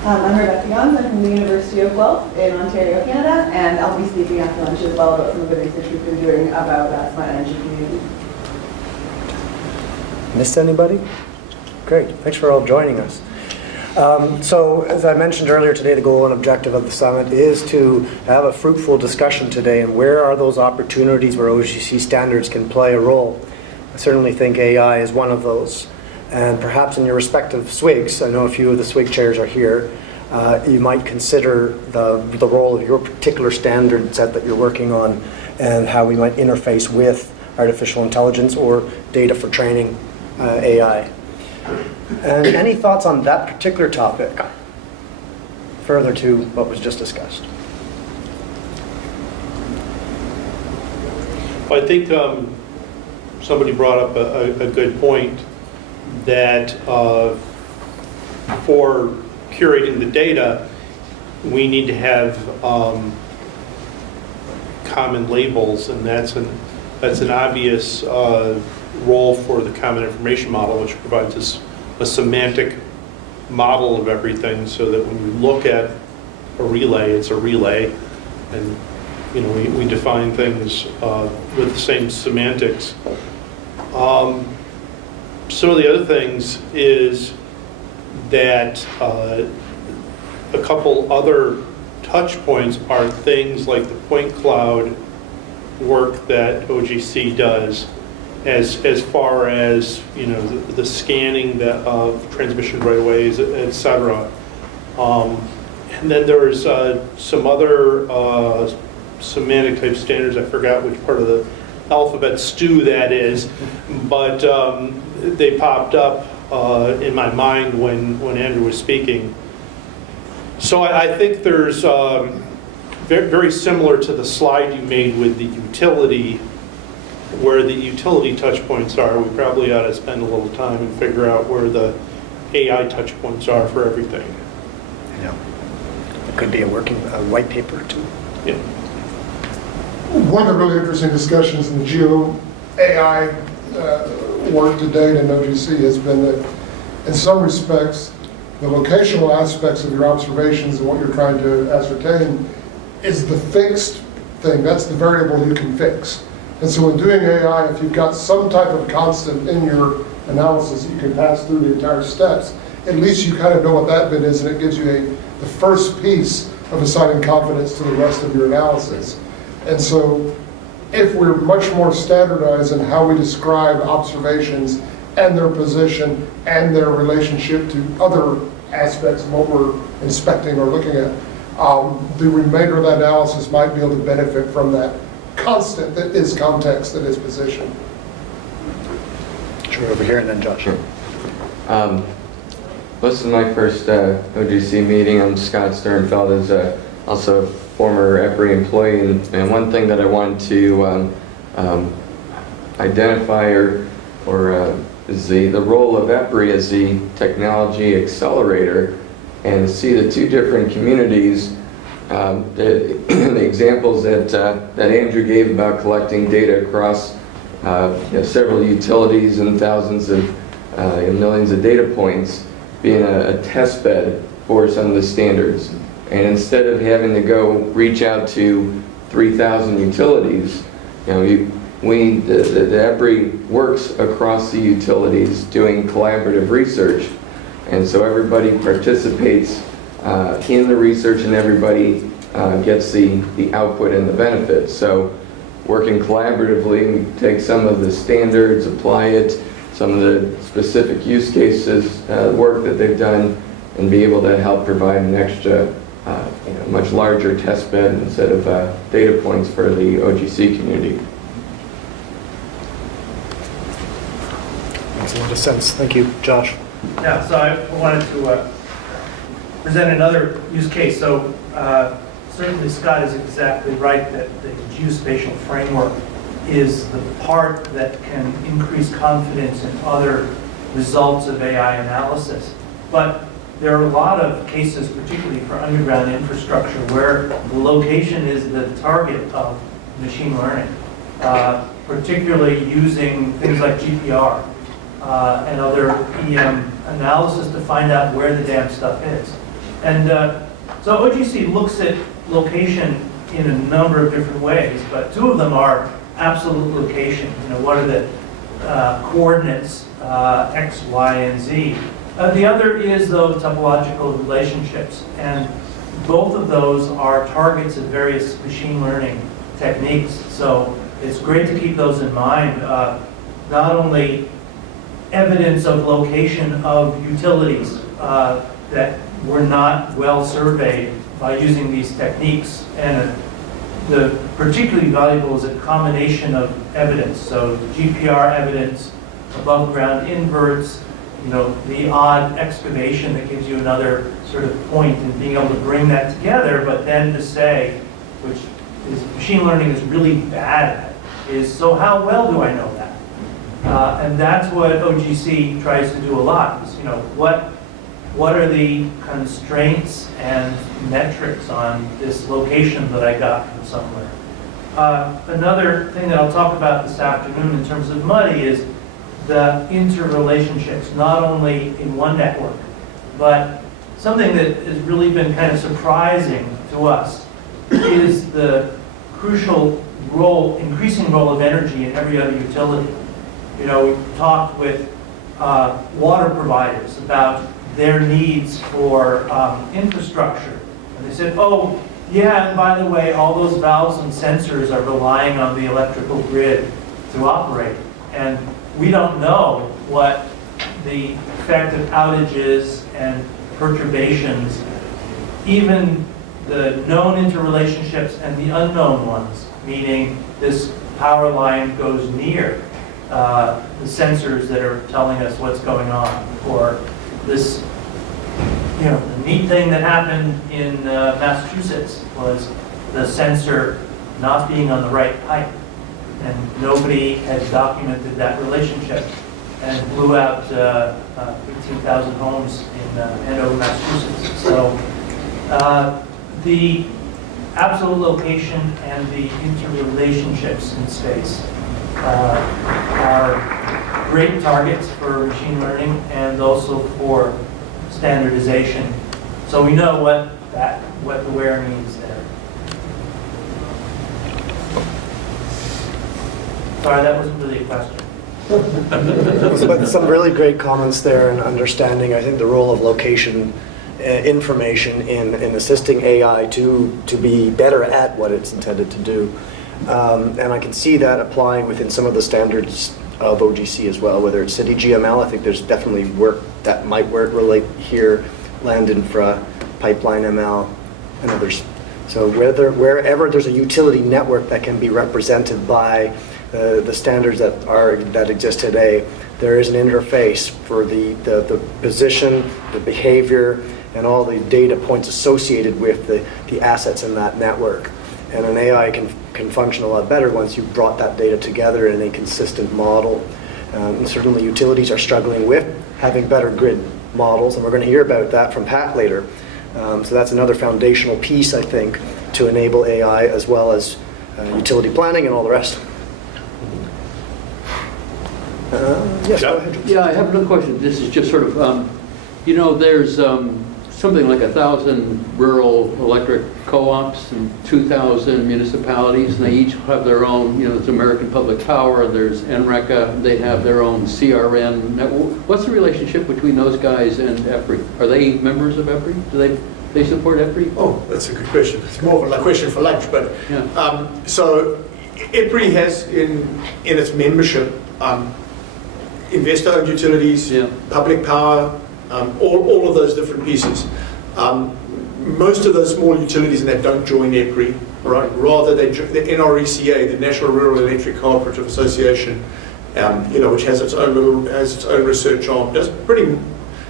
I'm Rebecca Gons. I'm from the University of Guelph in Ontario, Canada, and I'll be speaking after lunch as well about some of the research we've been doing about smart energy communities. Missed anybody? Great. Thanks for all joining us. So, as I mentioned earlier today, the goal and objective of the summit is to have a fruitful discussion today, and where are those opportunities where OGC standards can play a role. I certainly think AI is one of those. And perhaps in your respective SWIGs, I know a few of the SWIG chairs are here, you might consider the role of your particular standard set that you're working on and how we might interface with artificial intelligence or data for training AI. And any thoughts on that particular topic, further to what was just discussed? Well, I think somebody brought up a good point that for curating the data, we need to have common labels, and that's an obvious role for the Common Information Model, which provides us a semantic model of everything, so that when you look at a relay, it's a relay, and we define things with the same semantics. Some of the other things is that a couple other touch points are things like the point cloud work that OGC does, as far as the scanning of transmission right of ways, etc. And then there's some other semantic type standards. I forgot which part of the alphabet stew that is, but they popped up in my mind when Andrew was speaking. So I think there's very similar to the slide you made with the utility, where the utility touch points are. We probably ought to spend a little time and figure out where the AI touch points are for everything. Yeah, it could be a working white paper too. Yeah. One of the really interesting discussions in the Geo AI work to date in OGC has been that, in some respects, the locational aspects of your observations and what you're trying to ascertain is the fixed thing. That's the variable you can fix. And so when doing AI, if you've got some type of constant in your analysis that you can pass through the entire steps, at least you kind of know what that bit is, and it gives you the first piece of assigning confidence to the rest of your analysis. And so if we're much more standardized in how we describe observations and their position and their relationship to other aspects of what we're inspecting or looking at, the remainder of that analysis might be able to benefit from that constant that is context, that is position. Sure, over here, and then Josh. Sure. This is my first OGC meeting. I'm Scott Sternfeld, as also a former EPRI employee, and one thing that I wanted to identify is the role of EPRI as the technology accelerator, and see the two different communities. The examples that Andrew gave about collecting data across several utilities and thousands of millions of data points, being a test bed for some of the standards. And instead of having to go reach out to 3,000 utilities, the EPRI works across the utilities doing collaborative research, and so everybody participates in the research, and everybody gets the output and the benefits. So working collaboratively, we take some of the standards, apply it, some of the specific use cases, work that they've done, and be able to help provide an extra, much larger test bed instead of data points for the OGC community. Makes a lot of sense. Thank you, Josh. Yeah, so I wanted to present another use case. So certainly Scott is exactly right that the geospatial framework is the part that can increase confidence in other results of AI analysis. But there are a lot of cases, particularly for underground infrastructure, where the location is the target of machine learning, particularly using things like GPR and other EM analysis to find out where the damn stuff is. And so OGC looks at location in a number of different ways, but two of them are absolute location. What are the coordinates, X, Y, and Z? The other is, though, topological relationships. And both of those are targets of various machine learning techniques. So it's great to keep those in mind. Not only evidence of location of utilities that were not well surveyed by using these techniques, and the particularly valuable is a combination of evidence. So GPR evidence, above ground inverts, the odd excavation that gives you another sort of point, and being able to bring that together, but then to say, which is machine learning is really bad at, is so how well do I know that? And that's what OGC tries to do a lot, is, what are the constraints and metrics on this location that I got from somewhere? Another thing that I'll talk about this afternoon in terms of muddy is the interrelationships, not only in one network, but something that has really been kind of surprising to us is the crucial role, increasing role of energy in every other utility. We talked with water providers about their needs for infrastructure. And they said, oh, yeah, and by the way, all those valves and sensors are relying on the electrical grid to operate. And we don't know what the effect of outages and perturbations, even the known interrelationships and the unknown ones, meaning this power line goes near the sensors that are telling us what's going on, or this, the neat thing that happened in Massachusetts was the sensor not being on the right pipe, and nobody had documented that relationship, and blew out 18,000 homes in Andover, Massachusetts. So the absolute location and the interrelationships in space are great targets for machine learning and also for standardization. So we know what the where means there. Sorry, that wasn't really a question. But some really great comments there and understanding, I think, the role of location information in assisting AI to be better at what it's intended to do. And I can see that applying within some of the standards of OGC as well, whether it's city GML. I think there's definitely work that might work relate here, land infra, pipeline ML, and others. So wherever there's a utility network that can be represented by the standards that exist today, there is an interface for the position, the behavior, and all the data points associated with the assets in that network. And an AI can function a lot better once you've brought that data together in a consistent model. And certainly utilities are struggling with having better grid models, and we're going to hear about that from Pat later. So that's another foundational piece, I think, to enable AI as well as utility planning and all the rest. Yes, go ahead. Yeah, I have another question. This is just sort of, there's something like 1,000 rural electric co-ops and 2,000 municipalities, and they each have their own, there's American Public Power, there's NRECA, they have their own CRN network. What's the relationship between those guys and EPRI? Are they members of EPRI? Do they support EPRI? Oh, that's a good question. It's more of a question for lunch, but so EPRI has in its membership investor-owned utilities, public power, all of those different pieces. Most of those small utilities in that don't join EPRI, right? Rather, they join the NRECA, the National Rural Electric Cooperative Association, which has its own research arm. Does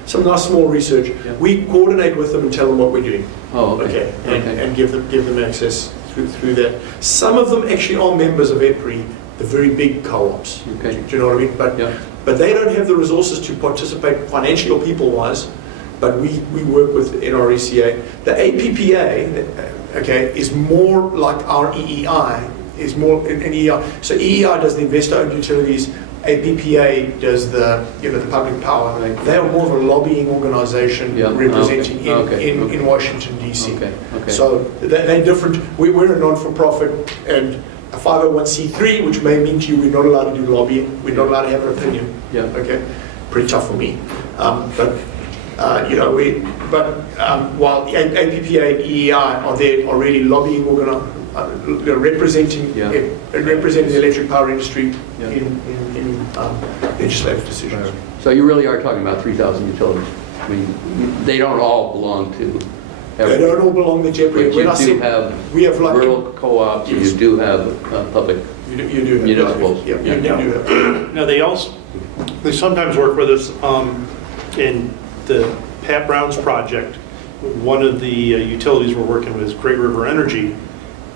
some nice small research. We coordinate with them and tell them what we're doing. Oh, okay. And give them access through that. Some of them actually are members of EPRI, the very big co-ops. Okay. Do you know what I mean? But they don't have the resources to participate financially or people-wise. But we work with NRECA. The APPA, is more like our EEI. Is more an EEI. So EEI does the investor-owned utilities. APPA does the public power. They are more of a lobbying organization representing in Washington D.C. So they're different. We're a non-for-profit and a 501c3, which may mean to you we're not allowed to do lobbying. We're not allowed to have an opinion. Pretty tough for me. But While APPA and EEI are there already lobbying, representing the electric power industry in legislative decisions. So you really are talking about 3,000 utilities. I mean, they don't all belong to They don't all belong to Jeopardy. But you do have rural co-ops, and you do have public municipals. You do have. Now, they sometimes work with us in the Pat Brown's project. One of the utilities we're working with is Great River Energy,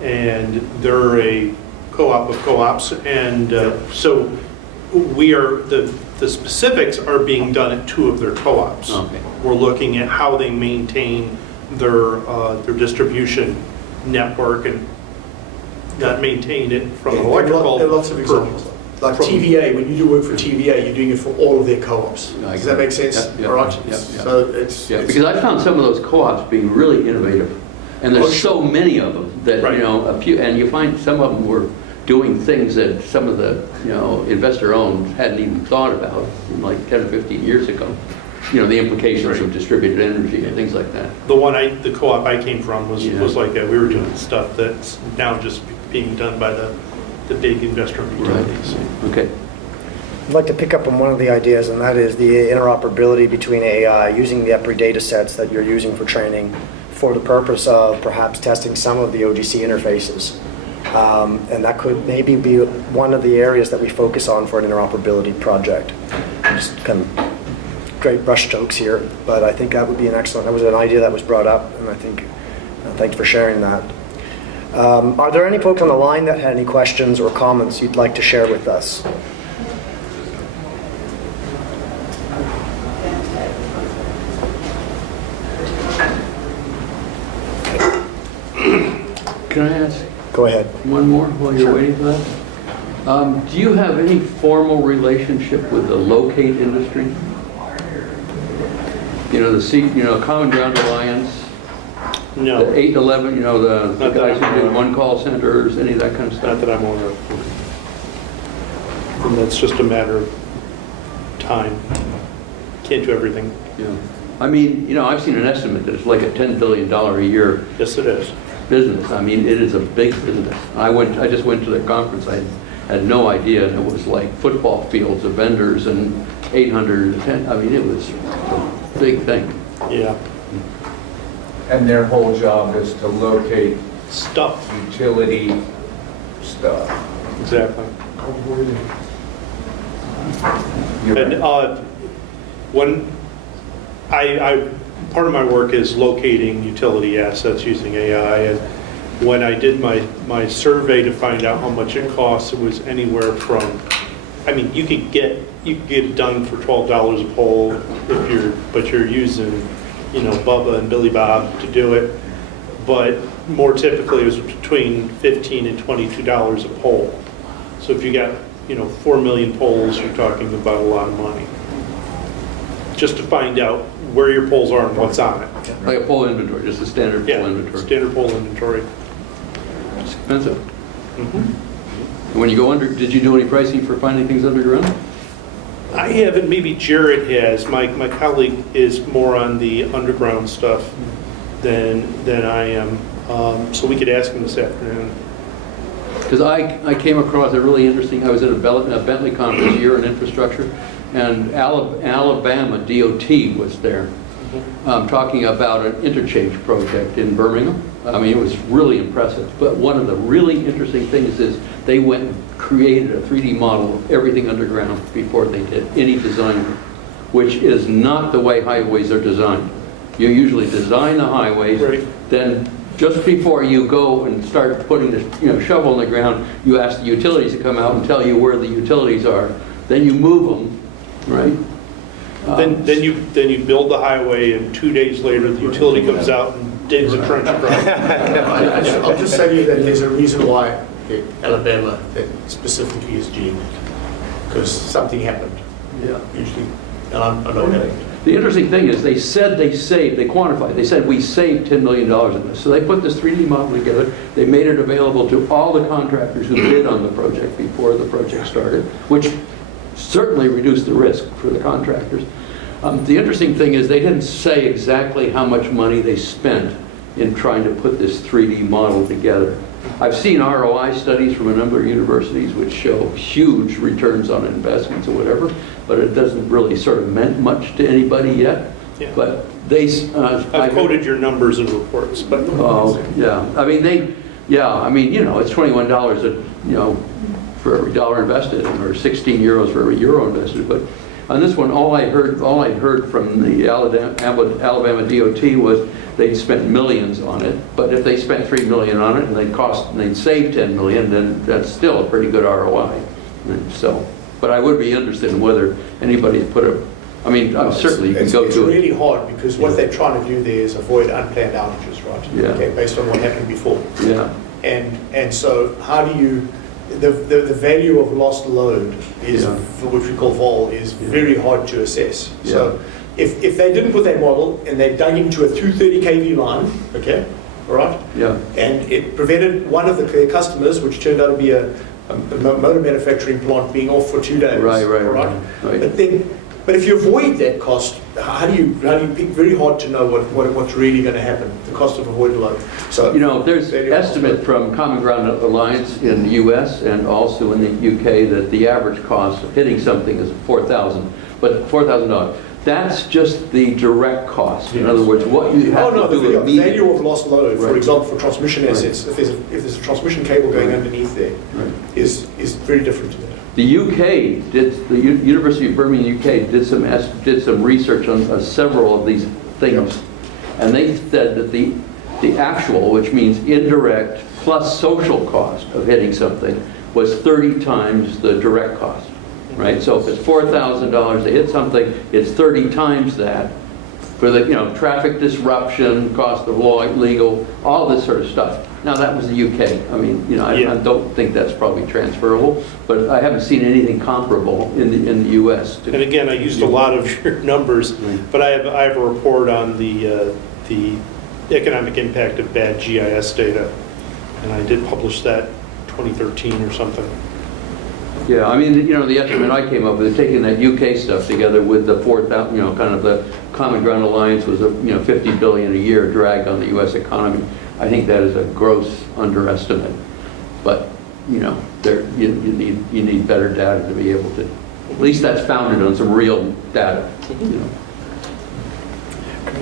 and they're a co-op of co-ops, and so we are, the specifics are being done at 2 of their co-ops. Okay. We're looking at how they maintain their distribution network and not maintain it from an electrical. There are lots of examples. Like TVA, when you do work for TVA, you're doing it for all of their co-ops. Does that make sense? All right. So it's because I found some of those co-ops being really innovative, and there's so many of them that a few, and you find some of them were doing things that some of the investor-owned hadn't even thought about, like 10 or 15 years ago. The implications of distributed energy and things like that. The co-op I came from was like that. We were doing stuff that's now just being done by the big investor-owned utilities. Right. Okay. I'd like to pick up on one of the ideas, and that is the interoperability between AI, using the EPRI data sets that you're using for training for the purpose of perhaps testing some of the OGC interfaces. And that could maybe be one of the areas that we focus on for an interoperability project. Just kind of great brush strokes here, but I think that would be that was an idea that was brought up, and I think, thanks for sharing that. Are there any folks on the line that had any questions or comments you'd like to share with us? Can I ask? Go ahead. One more while you're waiting for that. Do you have any formal relationship with the locate industry? The Common Ground Alliance? No. The 811, the guys who do one-call centers, any of that kind of stuff? Not that I'm aware of. And that's just a matter of time. Can't do everything. Yeah. I mean, I've seen an estimate that it's like a $10 billion a year. Yes, it is. Business. I mean, it is a big business. I just went to the conference. I had no idea, and it was like football fields of vendors and 810. I mean, it was a big thing. Yeah. And their whole job is to locate stuff, utility stuff. Exactly. And part of my work is locating utility assets using AI, and when I did my survey to find out how much it costs, it was anywhere from, you could get it done for $12 a pole but you're using Bubba and Billy Bob to do it, but more typically it was between $15 and $22 a pole. So if you got 4 million poles, you're talking about a lot of money just to find out where your poles are and what's on it. Like a pole inventory, just a standard pole inventory. Standard pole inventory. It's expensive. Mm-hmm. When you go under, did you do any pricing for finding things underground? I haven't. Maybe Jared has. My colleague is more on the underground stuff than I am. So we could ask him this afternoon. Because I came across a really interesting, I was at a Bentley conference here in infrastructure, and Alabama DOT was there talking about an interchange project in Birmingham. I mean, it was really impressive. But one of the really interesting things is they went and created a 3D model of everything underground before they did any design, which is not the way highways are designed. You usually design the highways, then just before you go and start putting the shovel in the ground, you ask the utilities to come out and tell you where the utilities are. Then you move them, right? Then you build the highway, and 2 days later the utility comes out and digs a trench across. I'll just tell you that there's a reason why Alabama that specifically is doing it, because something happened. Yeah. Usually, and I'm not getting it. The interesting thing is they quantified, they said we saved $10 million in this. So they put this 3D model together, they made it available to all the contractors who bid on the project before the project started, which certainly reduced the risk for the contractors. The interesting thing is they didn't say exactly how much money they spent in trying to put this 3D model together. I've seen ROI studies from a number of universities which show huge returns on investments or whatever, but it doesn't really sort of meant much to anybody yet. Yeah. But they... I've quoted your numbers and reports, but... Oh, yeah. I mean, it's $21, for every dollar invested, or 16 euros for every euro invested. But on this one, all I heard from the Alabama DOT was they'd spent millions on it. But if they spent $3 million on it and they'd saved $10 million, then that's still a pretty good ROI. And so, but I would be interested in whether anybody's put a... certainly you can go to it. It's really hard because what they're trying to do there is avoid unplanned outages, right? Yeah. Okay, based on what happened before. Yeah. And so how do you... The value of lost load is, for which we call vol, is very hard to assess. Yeah. So if they didn't put that model and they dug into a 230 kV line, okay, all right, yeah, and it prevented one of their customers, which turned out to be a motor manufacturing plant, being off for 2 days. Right. But if you avoid that cost, how do you pick? Very hard to know what's really going to happen. The cost of avoided load. So there's estimate from Common Ground Alliance in the U.S. and also in the U.K. that the average cost of hitting something is $4,000, but $4,000. That's just the direct cost. In other words, what you have to do the value of lost load, for example, for transmission assets. If there's a transmission cable going underneath there, is very different to that. The University of Birmingham, UK, did some research on several of these things, and they said that the actual, which means indirect plus social cost of hitting something, was 30 times the direct cost, right? So if it's $4,000 to hit something, it's 30 times that for the traffic disruption, cost of law, legal, all this sort of stuff. Now that was the UK. I don't think that's probably transferable, but I haven't seen anything comparable in the US. And again, I used a lot of your numbers, but I have a report on the economic impact of bad GIS data, and I did publish that 2013 or something. Yeah, the estimate I came up with, taking that UK stuff together with the 4,000, kind of the Common Ground Alliance was a, $50 billion a year drag on the U.S. economy. I think that is a gross underestimate. But, you need better data to be able to, at least that's founded on some real data,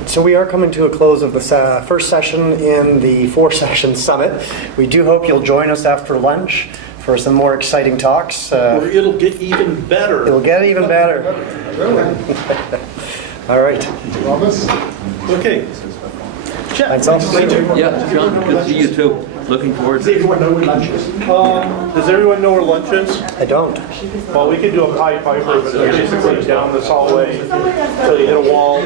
So we are coming to a close of the first session in the 4-session summit. We do hope you'll join us after lunch for some more exciting talks. Or it'll get even better. It'll get even better. All right. Promise? Okay. Jeff, Thanks all. Yeah, John, good to see you too. Looking forward Does everyone know where lunch is? Does everyone know where lunch is? I don't. Well, we could do a Pied Piper, but it's basically down this hallway until you hit a wall.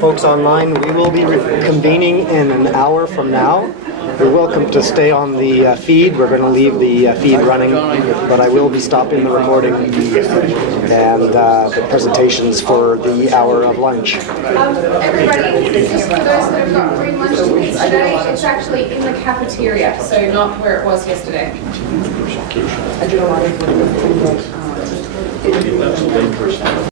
Folks online, we will be convening in an hour from now. You're welcome to stay on the feed. We're going to leave the feed running, but I will be stopping the recording and the presentations for the hour of lunch. Everybody, just for those that have got free lunch tickets today, it's actually in the cafeteria, so not where it was yesterday.